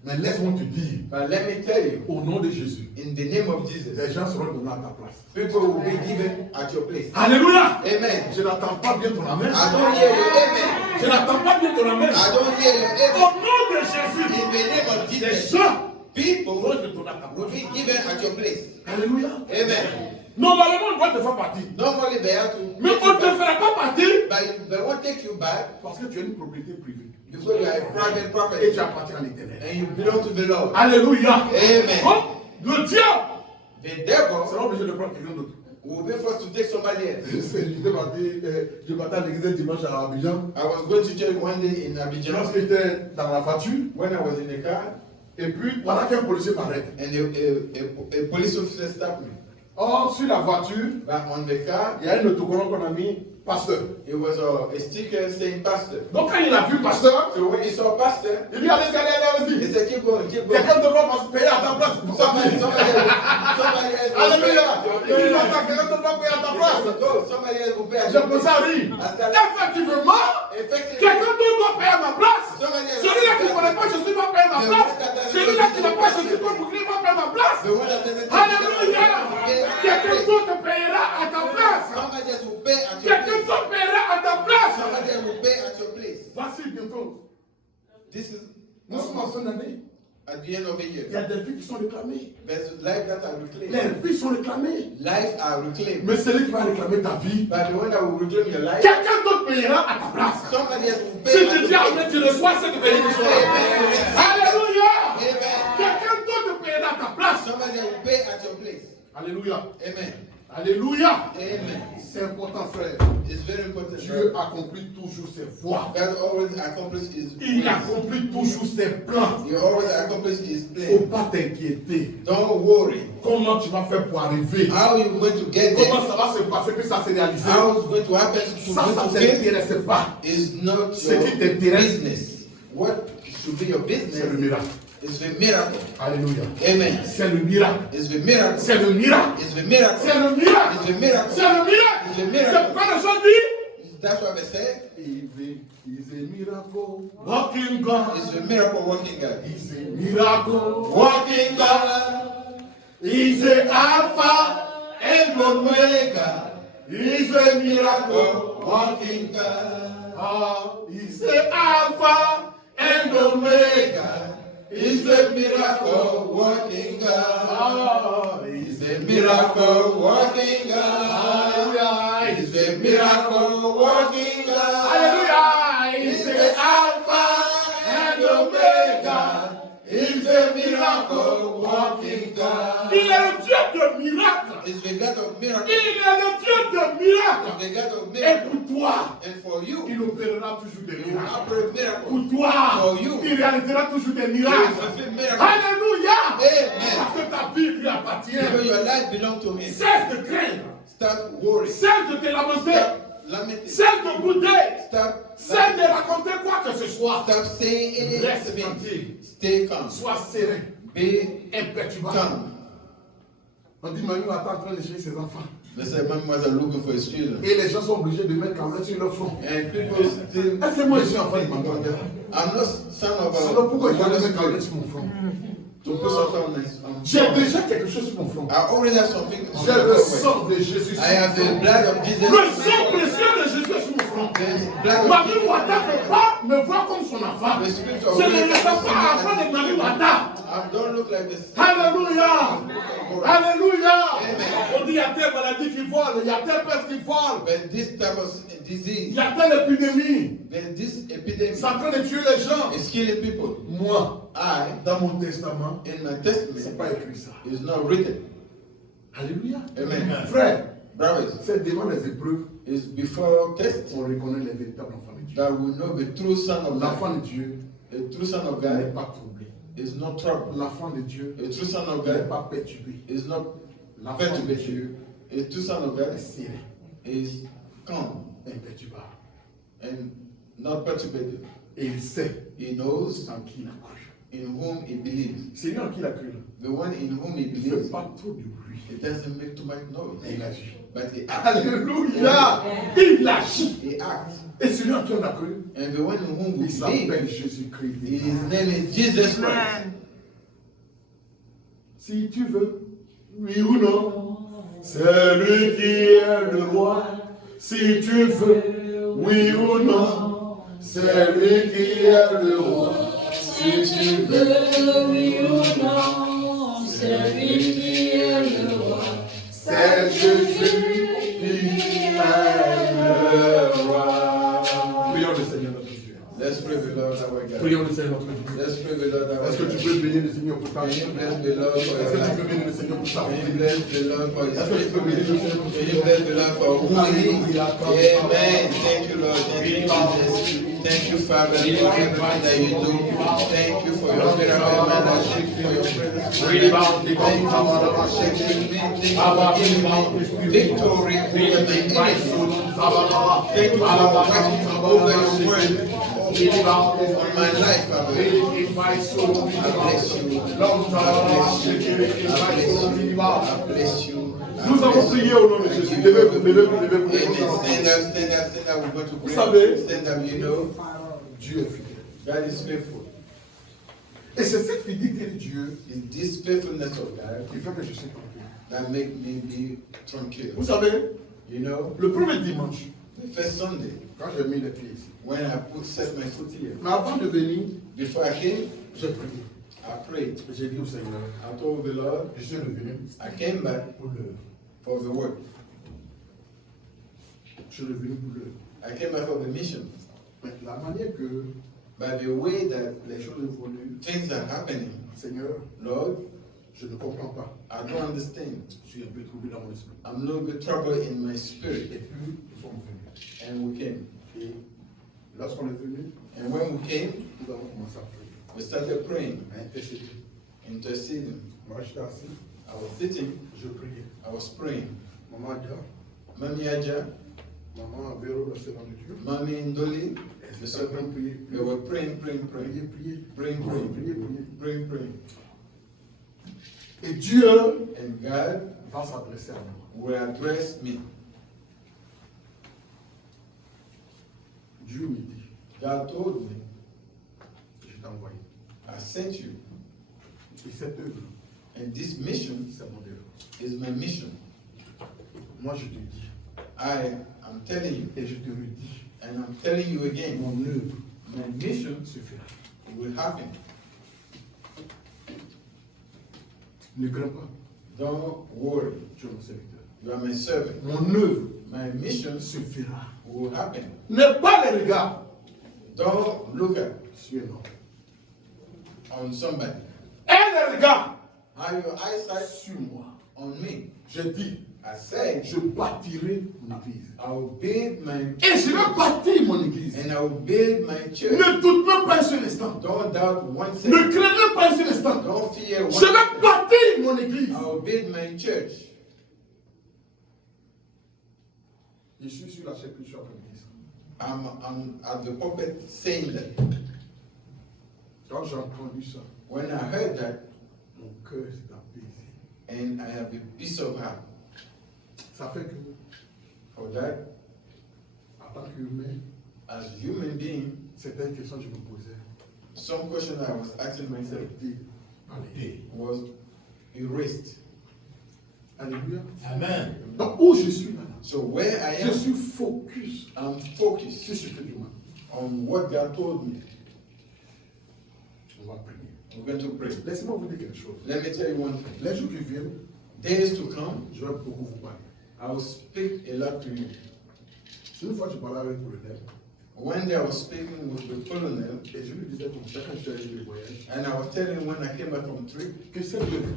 Mais laisse-moi te dire, But let me tell you, au nom de Jésus, in the name of Jesus, les gens seront donnés à ta place. people will be given at your place. Alléluia. Amen. Je n'attends pas bien ton amen. I don't hear you. Amen. Je n'attends pas bien ton amen. I don't hear you. Au Amen. nom de Jésus, In the name of les Jesus, gens people vont will te donner à ta place. be given at your place. Alléluia. Amen. Normalement, on doit te faire partie. Normally they have to, Mais on ne te fera pas partie but they won't take you back parce que tu as une propriété privée. because you are a private Et property tu appartiens à l'éternel. and you belong to the Lord. Alléluia. Amen. Oh, le diable The devil sera obligé de prendre quelqu'un d'autre. will be forced to take somebody else. Je partais à l'église dimanche à Abidjan. I was going to church one day in Abidjan Lorsque j'étais dans la voiture, when I was in the car et puis voilà qu'un policier m'arrête. and a police officer stopped me. Or, sur la voiture, But on the car, il y a un autocollant qu'on a mis pasteur. it was a sticker saying pastor. Donc quand il a vu pasteur, So when he saw pastor, il dit allez, he allez. said, keep going, keep going. Quelqu'un devra payer à ta place. Somebody else will Alléluia. pay Il dit at your attends, quelqu'un devra payer à ta place. place. Go, somebody else will pay at J'ai your posé place. à rire. Effectivement, Effectively, quelqu'un d'autre doit payer à ma place. somebody else Celui-là qui ne connaît pas Jésus va payer à ma place. Celui-là qui n'a pas Jésus comme Christ va payer à ma place. the one that doesn't Alléluia. Quelqu'un d'autre payera à ta place. somebody else will pay at your Quelqu'un place. d'autre payera à ta place. Somebody else will pay at your place. Voici bientôt. This is Nous sommes en fin d'année. at the end of the year. Il y a des vies qui sont réclamées. There's life that are Les reclaimed. vies sont réclamées. Life are reclaimed. Mais celui qui va réclamer ta vie, But the one that will reclaim your life, quelqu'un d'autre payera à ta place. somebody else will pay Si at tu your dis place. Amen, tu reçois cette bénédiction. Alléluia. Quelqu'un d'autre payera à ta place. Somebody else will pay at your place. Alléluia. Amen. Alléluia. Amen. C'est important, frère. It's very important. Dieu accomplit toujours ses voies. God always accomplishes his Il plans. accomplit toujours ses plans. He always accomplishes his Il ne faut plan. pas t'inquiéter. Don't worry. Comment tu vas faire pour arriver? How you going to get Comment there? ça va se passer que ça s'est réalisé? How it's going to happen to Ça, ça ne fulfill t'intéresse pas. is not Ce your qui t'intéresse, business. What should be your c'est le business miracle. is the miracle. Alléluia. Amen. C'est le miracle. It's the miracle. C'est le miracle. It's the miracle. C'est le miracle. It's the miracle. C'est le miracle. It's the miracle. C'est pourquoi les gens disent That's what they say. He's a miracle walking God. It's the miracle working God. He's a miracle walking God. He's a Alpha and Omega. He's a miracle walking God. He's a Alpha and Omega. He's a miracle working God. He's He's a miracle working God. Hallelujah. He's a miracle working God. Hallelujah. He's the Alpha and Omega. He's a miracle working God. Il est le Dieu de miracles. It's the God of Il miracles. est le Dieu de miracles. The God of Et miracles. pour toi, And for you, il opérera toujours des you will miracles. operate miracles. Pour toi, For you, il réalisera toujours des you will miracles. fulfill miracles. Alléluia. Amen. Parce que ta vie lui appartient. Because your life belongs to Him. Cesse de craindre. Stop worrying. Cesse de te lamenter. Stop lamenting. Cesse de bouder. Stop. Cesse de raconter quoi que ce soit. Stop saying Reste anything. tranquille. Stay calm. Sois serein. Be Imperturbable. calm. On dit Manu attend en train de chercher ses enfants. They say, "My mother looking for his children." Et les gens sont obligés de mettre quand même sur leur front. And people still. Est-ce que moi je suis enfant de Manu? I'm not son of a. Alors pourquoi il doit mettre quand même sur mon front? To put something on his. J'ai déjà quelque chose sur mon front. I already have something on J'ai le my sang de Jésus sur I have mon the front. blood of Jesus. Le sang précieux de Jésus est sur mon front. Manu Wata ne peut pas me voir comme son enfant. The spirit of Je ne ressemble pas à l'enfant de Manu Wata. I don't look like this. Alléluia. Alléluia. Amen. On dit il y a telle maladie qui vole, il y a telle peste qui vole, But this type of il disease, y a telle épidémie. then this epidemic C'est en train de tuer les gens. is killing people. Moi, I, dans mon testament, in my c'est testament, pas écrit ça. is not written. Alléluia. Amen. Frère, Brothers, c'est devant les épreuves is before test qu'on reconnaît les véritables enfants de Dieu. that we know the true son of God. L'enfant de Dieu The true son of n'est God pas troublé. is not troubled. L'enfant de Dieu The true son of n'est God pas perturbé. is not L'enfant de perturbed. Dieu The true son of est God serré, is calm imperturbable. and not perturbed. Et il sait He knows en qui il a cru. in whom he believes. C'est lui en qui il a cru. The one in whom he Il ne fait believes, pas trop de bruit. it doesn't make too much noise, Mais il agit. but he acts. Alléluia. Il agit. He acts. Et celui en qui on a cru, And the one in whom we il s'appelle believe, Jésus-Christ. his name is Jesus Christ. Si tu veux, oui ou non, c'est lui qui est le roi. Si tu veux, oui ou non, c'est lui qui est le roi. Si tu veux, Oui ou non, c'est lui qui est le roi. c'est Jésus qui est le roi. Prions le Seigneur notre Dieu. Let's pray the Lord our God. Prions le Seigneur notre Dieu. Let's pray the Lord our Est-ce que God. tu peux bénir le Seigneur pour ta Can vie? you bless the Lord for Est-ce your que tu life? peux bénir le Seigneur pour ta Can you vie? bless the Lord for his Est-ce que tu peux bénir le faithfulness? Seigneur pour Can you bless the Lord for who he is? Amen. Thank you, Lord. Thank you, Jesus. Thank you, Father, for everything that you do. Thank you for your miracle, man. Thank you for your presence. Thank you for protecting me. Thank you for giving me victory over my enemies. Thank you for watching over your word on my life, Father. I bless you. I bless you. I bless you. Nous avons prié au nom de Jésus. Levez-vous, levez-vous, levez-vous. Amen. Stand up, stand up, stand up. We're going to pray. savez, Stand up, you know. Dieu est fidèle. God is faithful. Et c'est cette fidélité de Dieu It's this faithfulness of God qui fait que je suis tranquille. that make me be tranquil. Vous savez, You know, le premier dimanche, the first Sunday, quand j'ai mis les pieds ici, when I set my foot here, mais avant de venir, before I came, j'ai prié. I prayed. J'ai dit au Seigneur, I told the Lord, je suis revenu I came back pour l'heure. for the work. Je suis revenu pour l'heure. I came back for the mission. Mais la manière que By the way that les choses évoluent, things are happening, Seigneur, Lord, je ne comprends pas. I don't understand. Je suis un peu troublé dans mon esprit. I'm a little bit troubled in my Et spirit. puis, nous sommes venus. And we came. Et lorsqu'on est venu, And when we came, nous avons commencé à prier, we started praying, à intercéder. interceding. Moi, j'étais assis, I was sitting, je priais. I was praying. Maman Adia, Mami Aja, maman Véro, le servant de Dieu, Mami Ndoli, elles the étaient en train de servant, prier. they were praying, praying, Prier, praying, prier, praying, prier, praying, prier. praying, praying. Et Dieu And God va s'adresser à nous. will address me. Dieu me dit, God told me, je t'ai envoyé. I sent you. Et cette œuvre, And this mission c'est mon œuvre. is my mission. Moi, je te dis, I am telling you, et je te redis, and I'm telling you again, mon œuvre my mission suffira. will happen. Ne crains pas, Don't worry. tu es mon serviteur. You are my servant. Mon œuvre My mission suffira. will happen. Ne pas les regards Don't look at sur un homme. on somebody. Et les regards Have your eyesight sur moi. on me. J'ai dit, I said, je bâtirai mon église. I will build my Et je vais bâtir mon église. and I will build my church. Ne doute même pas sur l'instant. Don't doubt one Ne second. crains même pas sur l'instant. Don't fear one Je vais second. bâtir mon église. I will build my church. Je suis sur la chaise que je suis en train de dire ça. I'm at the pulpit saying that. Quand j'ai entendu ça, When I heard that, mon cœur s'est apaisé. and I have a peace of heart. Ça fait que, For that, en tant qu'humain, as a human being, certaines questions que je me posais some question I was asking myself étaient balayées. was erased. Alléluia. Amen. Donc, où je suis maintenant, So where I je am, suis focus I'm focused sur ce que Dieu m'a dit. on what God told me. On va prier. We're going to pray. Laissez-moi vous dire quelque chose. Let me tell you one thing. Les jours qui viennent, Days to come, je vais beaucoup vous parler. I will speak a lot to you. Une fois, je parlais avec le colonel One day I was speaking with the colonel, et je lui disais comme ça quand je suis allé le voyage and I was telling him when I came back from trip, que cette œuvre,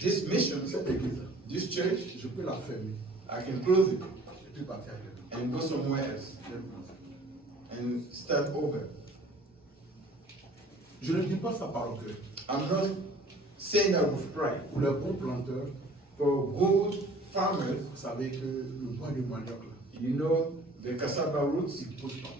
this mission, cette église, this church, je peux la fermer I can close it et puis partir avec elle. and go somewhere else and start over. Je ne dis pas ça par orgueil. I'm not saying that with pride. Pour les bons planteurs, For good farmers, vous savez que le bois de manioc, là, you know, the cassava roots, il pousse partout.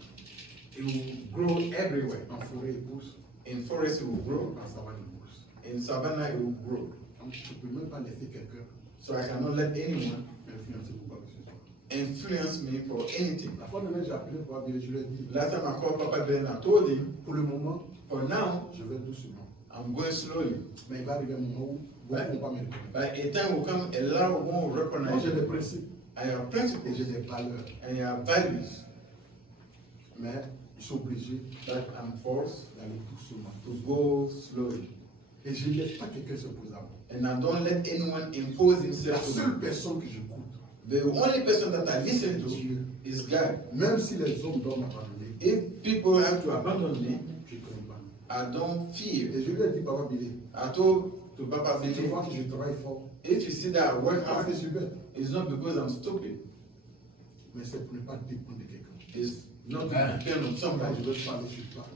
it will grow everywhere. En forêt, il pousse. In forest, it will grow. En savane, il pousse. In savanna, it will grow. Donc, je ne peux même pas laisser quelqu'un So I cannot let anyone m'influencer pour quoi que ce soit. influence me for anything. La fois dernière, j'ai appelé pour dire, je lui ai dit, Last time I called Papa Ben, I told him, pour le moment, for now, je vais doucement. I'm going slowly. Mais il va arriver un moment où beaucoup ne vont pas me reconnaître. But a time will come, a lot won't Moi, recognize j'ai des you. principes I have et principles j'ai des valeurs. and I have values, Mais ils sont obligés but I'm forced d'aller doucement. to go slowly. Et je ne laisse pas quelqu'un s'opposer à moi. And I don't let anyone impose La himself to seule me. personne que j'écoute, The only person that I listen to Dieu. is God. Même si les hommes doivent m'abandonner, If people have to abandon me, je ne connais pas. I don't fear. Et je lui ai dit, Papa Billy, I told to Papa si tu Billy, vois que je travaille fort, if you see that I work parce hard, que je suis bête, it's not because I'm stupid. mais c'est pour ne pas dépendre de quelqu'un. It's not to depend on Quand somebody. je veux parler, je parle.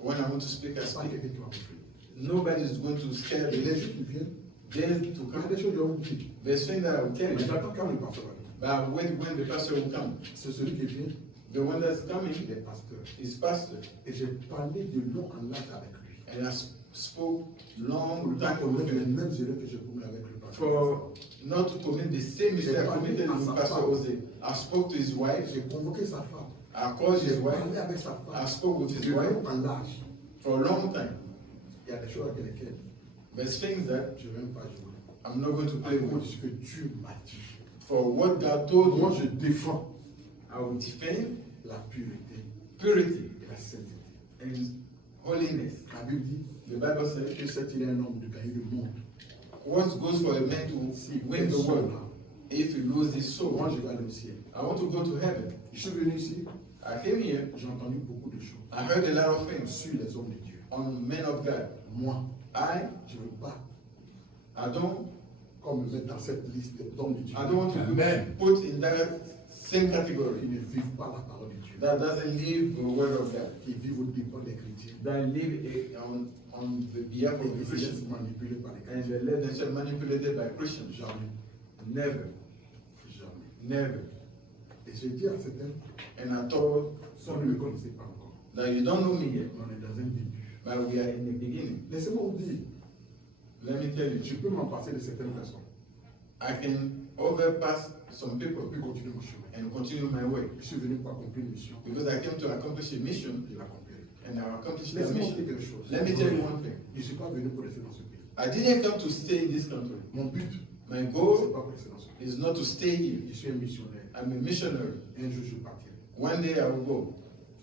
When I want to speak, I Il n'y a pas speak. quelqu'un qui va me faire. Nobody is going to scare Et les me. jours qui viennent, Days to il y a come. des choses que je vais vous dire. There's things that I will tell Mais you. j'attends quand le pasteur va venir. But when the pastor will come, C'est celui qui vient, the one that's il coming est pasteur. is pastor. Et j'ai parlé de long en large avec lui. And I spoke Pour long ne pas time with commettre les him mêmes erreurs que j'ai commises avec le pasteur. for not to commit the same mistake I committed with Pastor Jose. I spoke to his wife. J'ai convoqué sa femme. I called J'ai his wife. parlé avec sa I femme. spoke with his De wife long en large. for a long time. Il y a des choses avec lesquelles There's things that je ne vais même pas jouer. I'm not going to À play cause de with. ce que Dieu m'a dit. For what God told Moi, me, je défends I will defend la pureté purity et la sainteté. and holiness. La Bible dit The Bible says, que c'est il est un homme de gagner le monde. what goes for a man to win the world if he loses his Moi, soul? je vais aller au ciel. I want to go to heaven. Je suis venu ici, I came here, j'ai entendu beaucoup de choses I heard a lot of things sur les hommes de Dieu. on men of God. Moi, I je ne veux pas don't qu'on me mette dans cette liste d'hommes de Dieu I don't want to Amen. put in that same qui category ne vivent pas la parole de Dieu, that doesn't live the word of God, qui vivent au dépens des chrétiens that live on the behalf et of the qui se Christians laissent manipuler par les and chrétiens. they let themselves manipulated by Christians. Jamais, Never, jamais. never. Et j'ai dit à certains, And I told sans ne me connaissez pas encore, that you don't know me yet, on est dans un début. but we are in the beginning. Laissez-moi vous dire, Let me tell je you, peux m'en passer de certaines personnes I can overpass some et people puis continuer mon chemin. and continue my way Je suis venu pour accomplir une mission, because I came to accomplish a mission je l'accomplirai. and I accomplished that Laissez-moi vous mission. dire quelque chose. Let me tell you one thing. Je ne suis pas venu pour rester dans ce pays. I didn't come to stay in this country. Mon but, My c'est goal pas pour rester dans ce pays. is not to stay here. Je suis un missionnaire. I'm a missionary. Un jour, je partirai. One day I will go.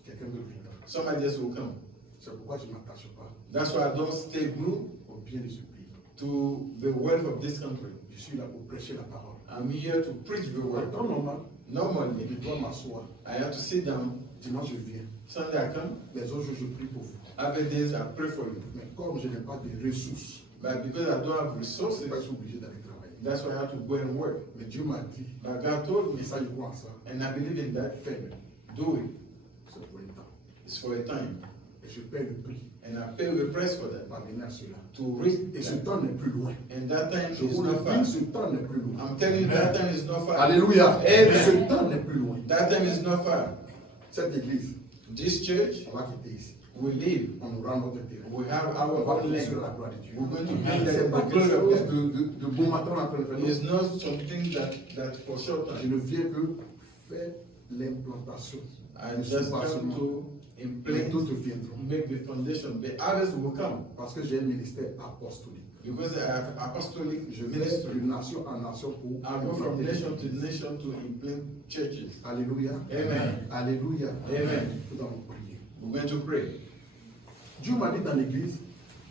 Quelqu'un me viendra. Somebody else will come. C'est pourquoi je ne m'attache pas That's why I don't stay glued au bien de ce pays. to the wealth of this country. Je suis là pour prêcher la parole. I'm here to preach the En word. temps normal, Normally, je dois m'asseoir. I have to sit down. Dimanche, je viens. Sunday I come. Les autres jours, je prie pour vous. Other days I pray for you. Mais comme je n'ai pas de ressources, But because I don't have je resources, ne suis pas obligé d'aller travailler. that's why I have to go and work. Mais Dieu m'a dit, But God told me, et ça, je crois en ça, and I believe in that. fais-le. Do it. C'est pour un temps. It's for a time. Et je paie le prix And I pay the price for that. pour parvenir à cela. To reach Et ce that. temps n'est plus loin. And that time Je is vous le not far. dis, ce temps n'est plus loin. I'm telling you, that time is not far. Alléluia. Amen. Ce temps n'est plus loin. That time is not far. Cette église, This church, on va quitter ici. we live. On aura notre terrain. We have On our va own construire land. la gloire de Dieu. We're going to build C'est the pas quelque glory of chose God. de bon matin on est en train de faire. It's not something that for short Je time. ne viens que faire l'implantation. I Ne just suis pas come seulement. to Mais implement, d'autres viendront. make the foundation. The others will come Parce que j'ai un ministère apostolique. because I have apostolic Je vais ministry. de nation en nation pour I go from nation to nation to implant churches. Alléluia. Amen. Alléluia. Amen. Nous allons prier. We're going to pray. Dieu m'a dit dans l'église,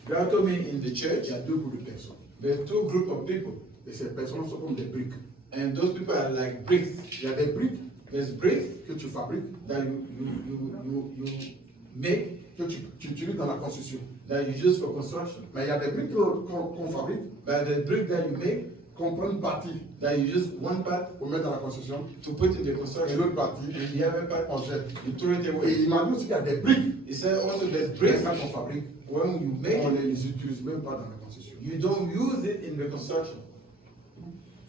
God told me in the church, il y a deux groupes de personnes. there are two groups of people, Et ces personnes sont comme des briques. and those people are like bricks. Il y a des briques There's bricks que tu fabriques, that you make, que tu utilises dans la construction. that you use for construction. Mais il y a des briques qu'on fabrique, But the brick that you make, qu'on prend une partie that you use one part pour mettre dans la construction, to put in the et construction, l'autre partie, and the other part on jette. you throw it Et away. il m'a dit aussi qu'il y a des briques. He said also there's Mais bricks quand on fabrique, when you make on ne it, les utilise même pas dans la construction. you don't use it in the construction.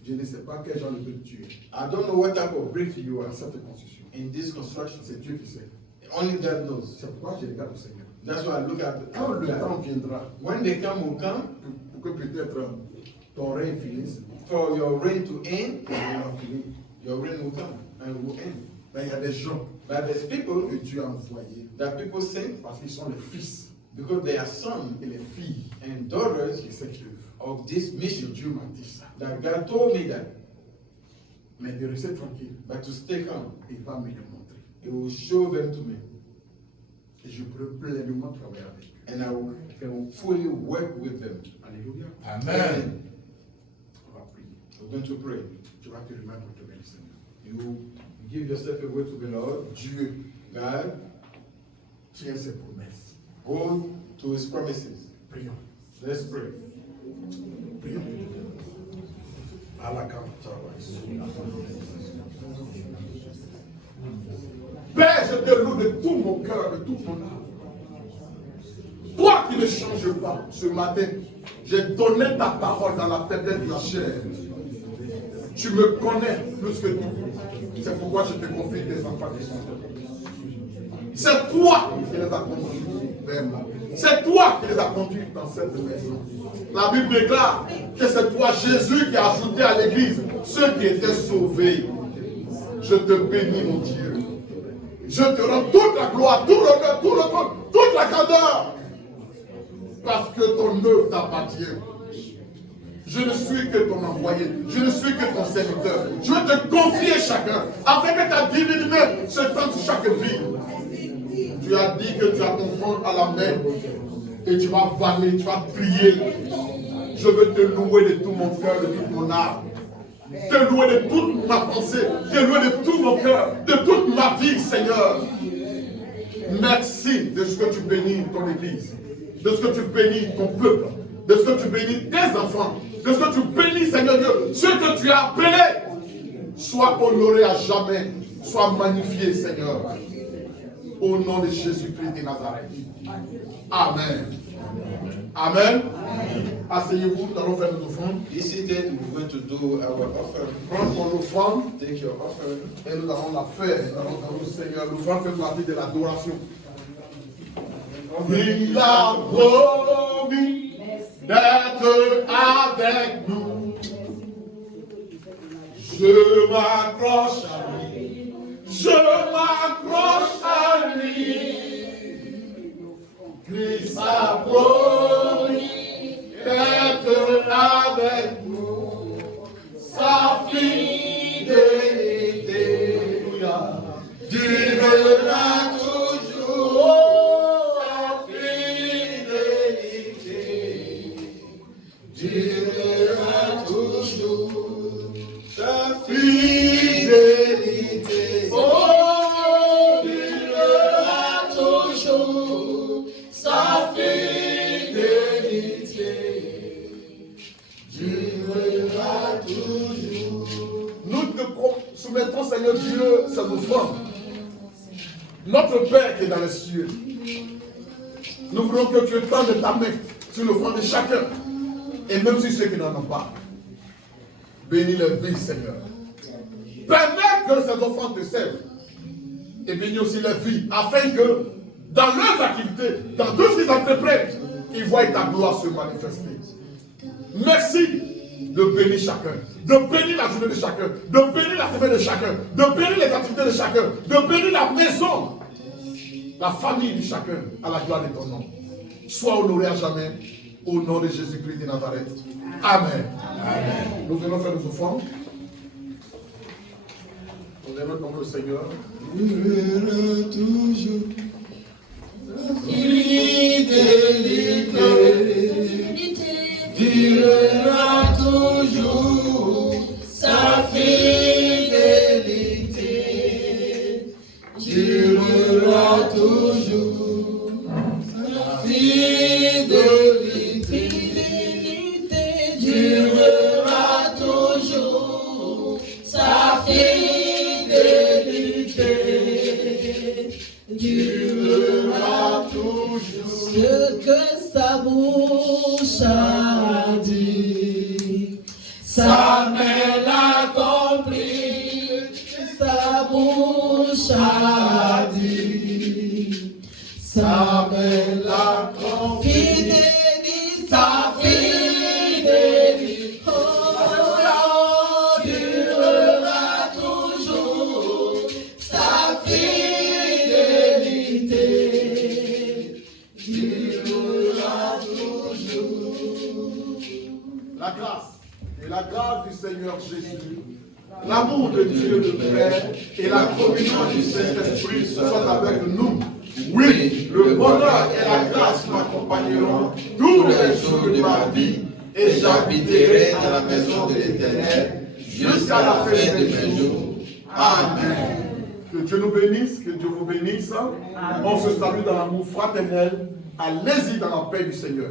Je ne sais pas quel genre de brique tu es I don't know what type of brick you are dans cette construction. in this construction. C'est Dieu qui sait. Only God knows. C'est pourquoi je regarde au Seigneur. That's why I look at Quand le God. temps viendra, When they come, will come pour que peut-être ton règne finisse, for your reign to end. ton règne va finir. Your reign will come and will end. Mais il y a des gens But there's people que Dieu a envoyés that people sing parce qu'ils sont les fils because they are sons et les filles and daughters de cette œuvre. of this Et mission. Dieu m'a dit ça. That God told me that. Mais de rester tranquille, But to stay calm, il va me le montrer. He will show them to me. Et je pourrai pleinement travailler avec eux. And I can fully work with them. Alléluia. Amen. On va prier. We're going to pray. Tu vas te remettre au bien du Seigneur. You give yourself away to the Lord. Dieu God, tient ses promesses. go to His promises. Prions. Let's pray. Prions. À la carte. Père, je te loue de tout mon cœur, de toute mon âme. Toi qui ne changes pas, ce matin, j'ai donné ta parole dans la faiblesse de la chair. Tu me connais plus que tout. C'est pourquoi je te confie tes enfants qui sont là. C'est toi qui les as conduits vers moi. C'est toi qui les as conduits dans cette maison. La Bible déclare que c'est toi, Jésus, qui a ajouté à l'église ceux qui étaient sauvés. Je te bénis, mon Dieu. Je te rends toute la gloire, tout l'honneur, tout le temps, toute la grandeur. Parce que ton œuvre t'appartient. Je ne suis que ton envoyé. Je ne suis que ton serviteur. Je veux te confier chacun, afin que ta divine main se tende sur chaque vie. Tu as dit que tu as ton front à la main. Et tu vas vanner, tu vas prier. Je veux te louer de tout mon cœur, de toute mon âme. Te louer de toute ma pensée. Te louer de tout mon cœur, de toute ma vie, Seigneur. Merci de ce que tu bénis ton Église, de ce que tu bénis ton peuple, de ce que tu bénis tes enfants, de ce que tu bénis, Seigneur Dieu, ce que tu as appelé. Sois honoré à jamais, sois magnifié, Seigneur. Au nom de Jésus-Christ de Nazareth. Amen. Amen. Asseyez-vous, nous allons faire notre offrande. Be seated, we're going to do our offering. Prends ton offrande Take your offering. et nous allons la faire. Nous allons dans le Seigneur. L'offrande fait partie de l'adoration. Il a promis d'être avec nous. Je m'accroche à lui. Je m'accroche à lui. Christ a promis d'être avec nous. Sa fidélité durera toujours. Sa fidélité durera toujours. Sa fidélité durera toujours. Sa fidélité durera toujours. Nous te soumettons, Seigneur Dieu, cette offrande. Notre Père qui est dans les cieux, nous voulons que tu étendes ta main sur l'offrande de chacun, et même sur ceux qui n'en ont pas. Bénis leur vie, Seigneur. Permets que cette offrande te serve, et bénis aussi leur vie, afin que dans leurs activités, dans tout ce qu'ils entreprennent, ils voient ta gloire se manifester. Merci de bénir chacun, de bénir la journée de chacun, de bénir la semaine de chacun, de bénir les activités de chacun, de bénir la maison, la famille de chacun, à la gloire de ton nom. Sois honoré à jamais, au nom de Jésus-Christ de Nazareth. Amen. Amen. Nous venons faire nos offrandes. Nous venons dans le Seigneur. Durera toujours fidélité, durera toujours sa fidélité, durera toujours sa fidélité, durera toujours sa fidélité, durera toujours ce que sa bouche a dit, sa main l'accomplit, sa bouche a dit, sa main l'accomplit, sa fidélité, oh, durera toujours sa fidélité, durera toujours. La grâce et la grâce du Seigneur Jésus, l'amour de Dieu le Père et la communion du Saint-Esprit soient avec nous. Oui, le bonheur et la grâce m'accompagneront tous les jours de ma vie et j'habiterai dans la maison de l'Éternel jusqu'à la fin de mes jours. Amen. Que Dieu nous bénisse, que Dieu vous bénisse. On se salue dans l'amour fraternel. Allez-y dans la paix du Seigneur.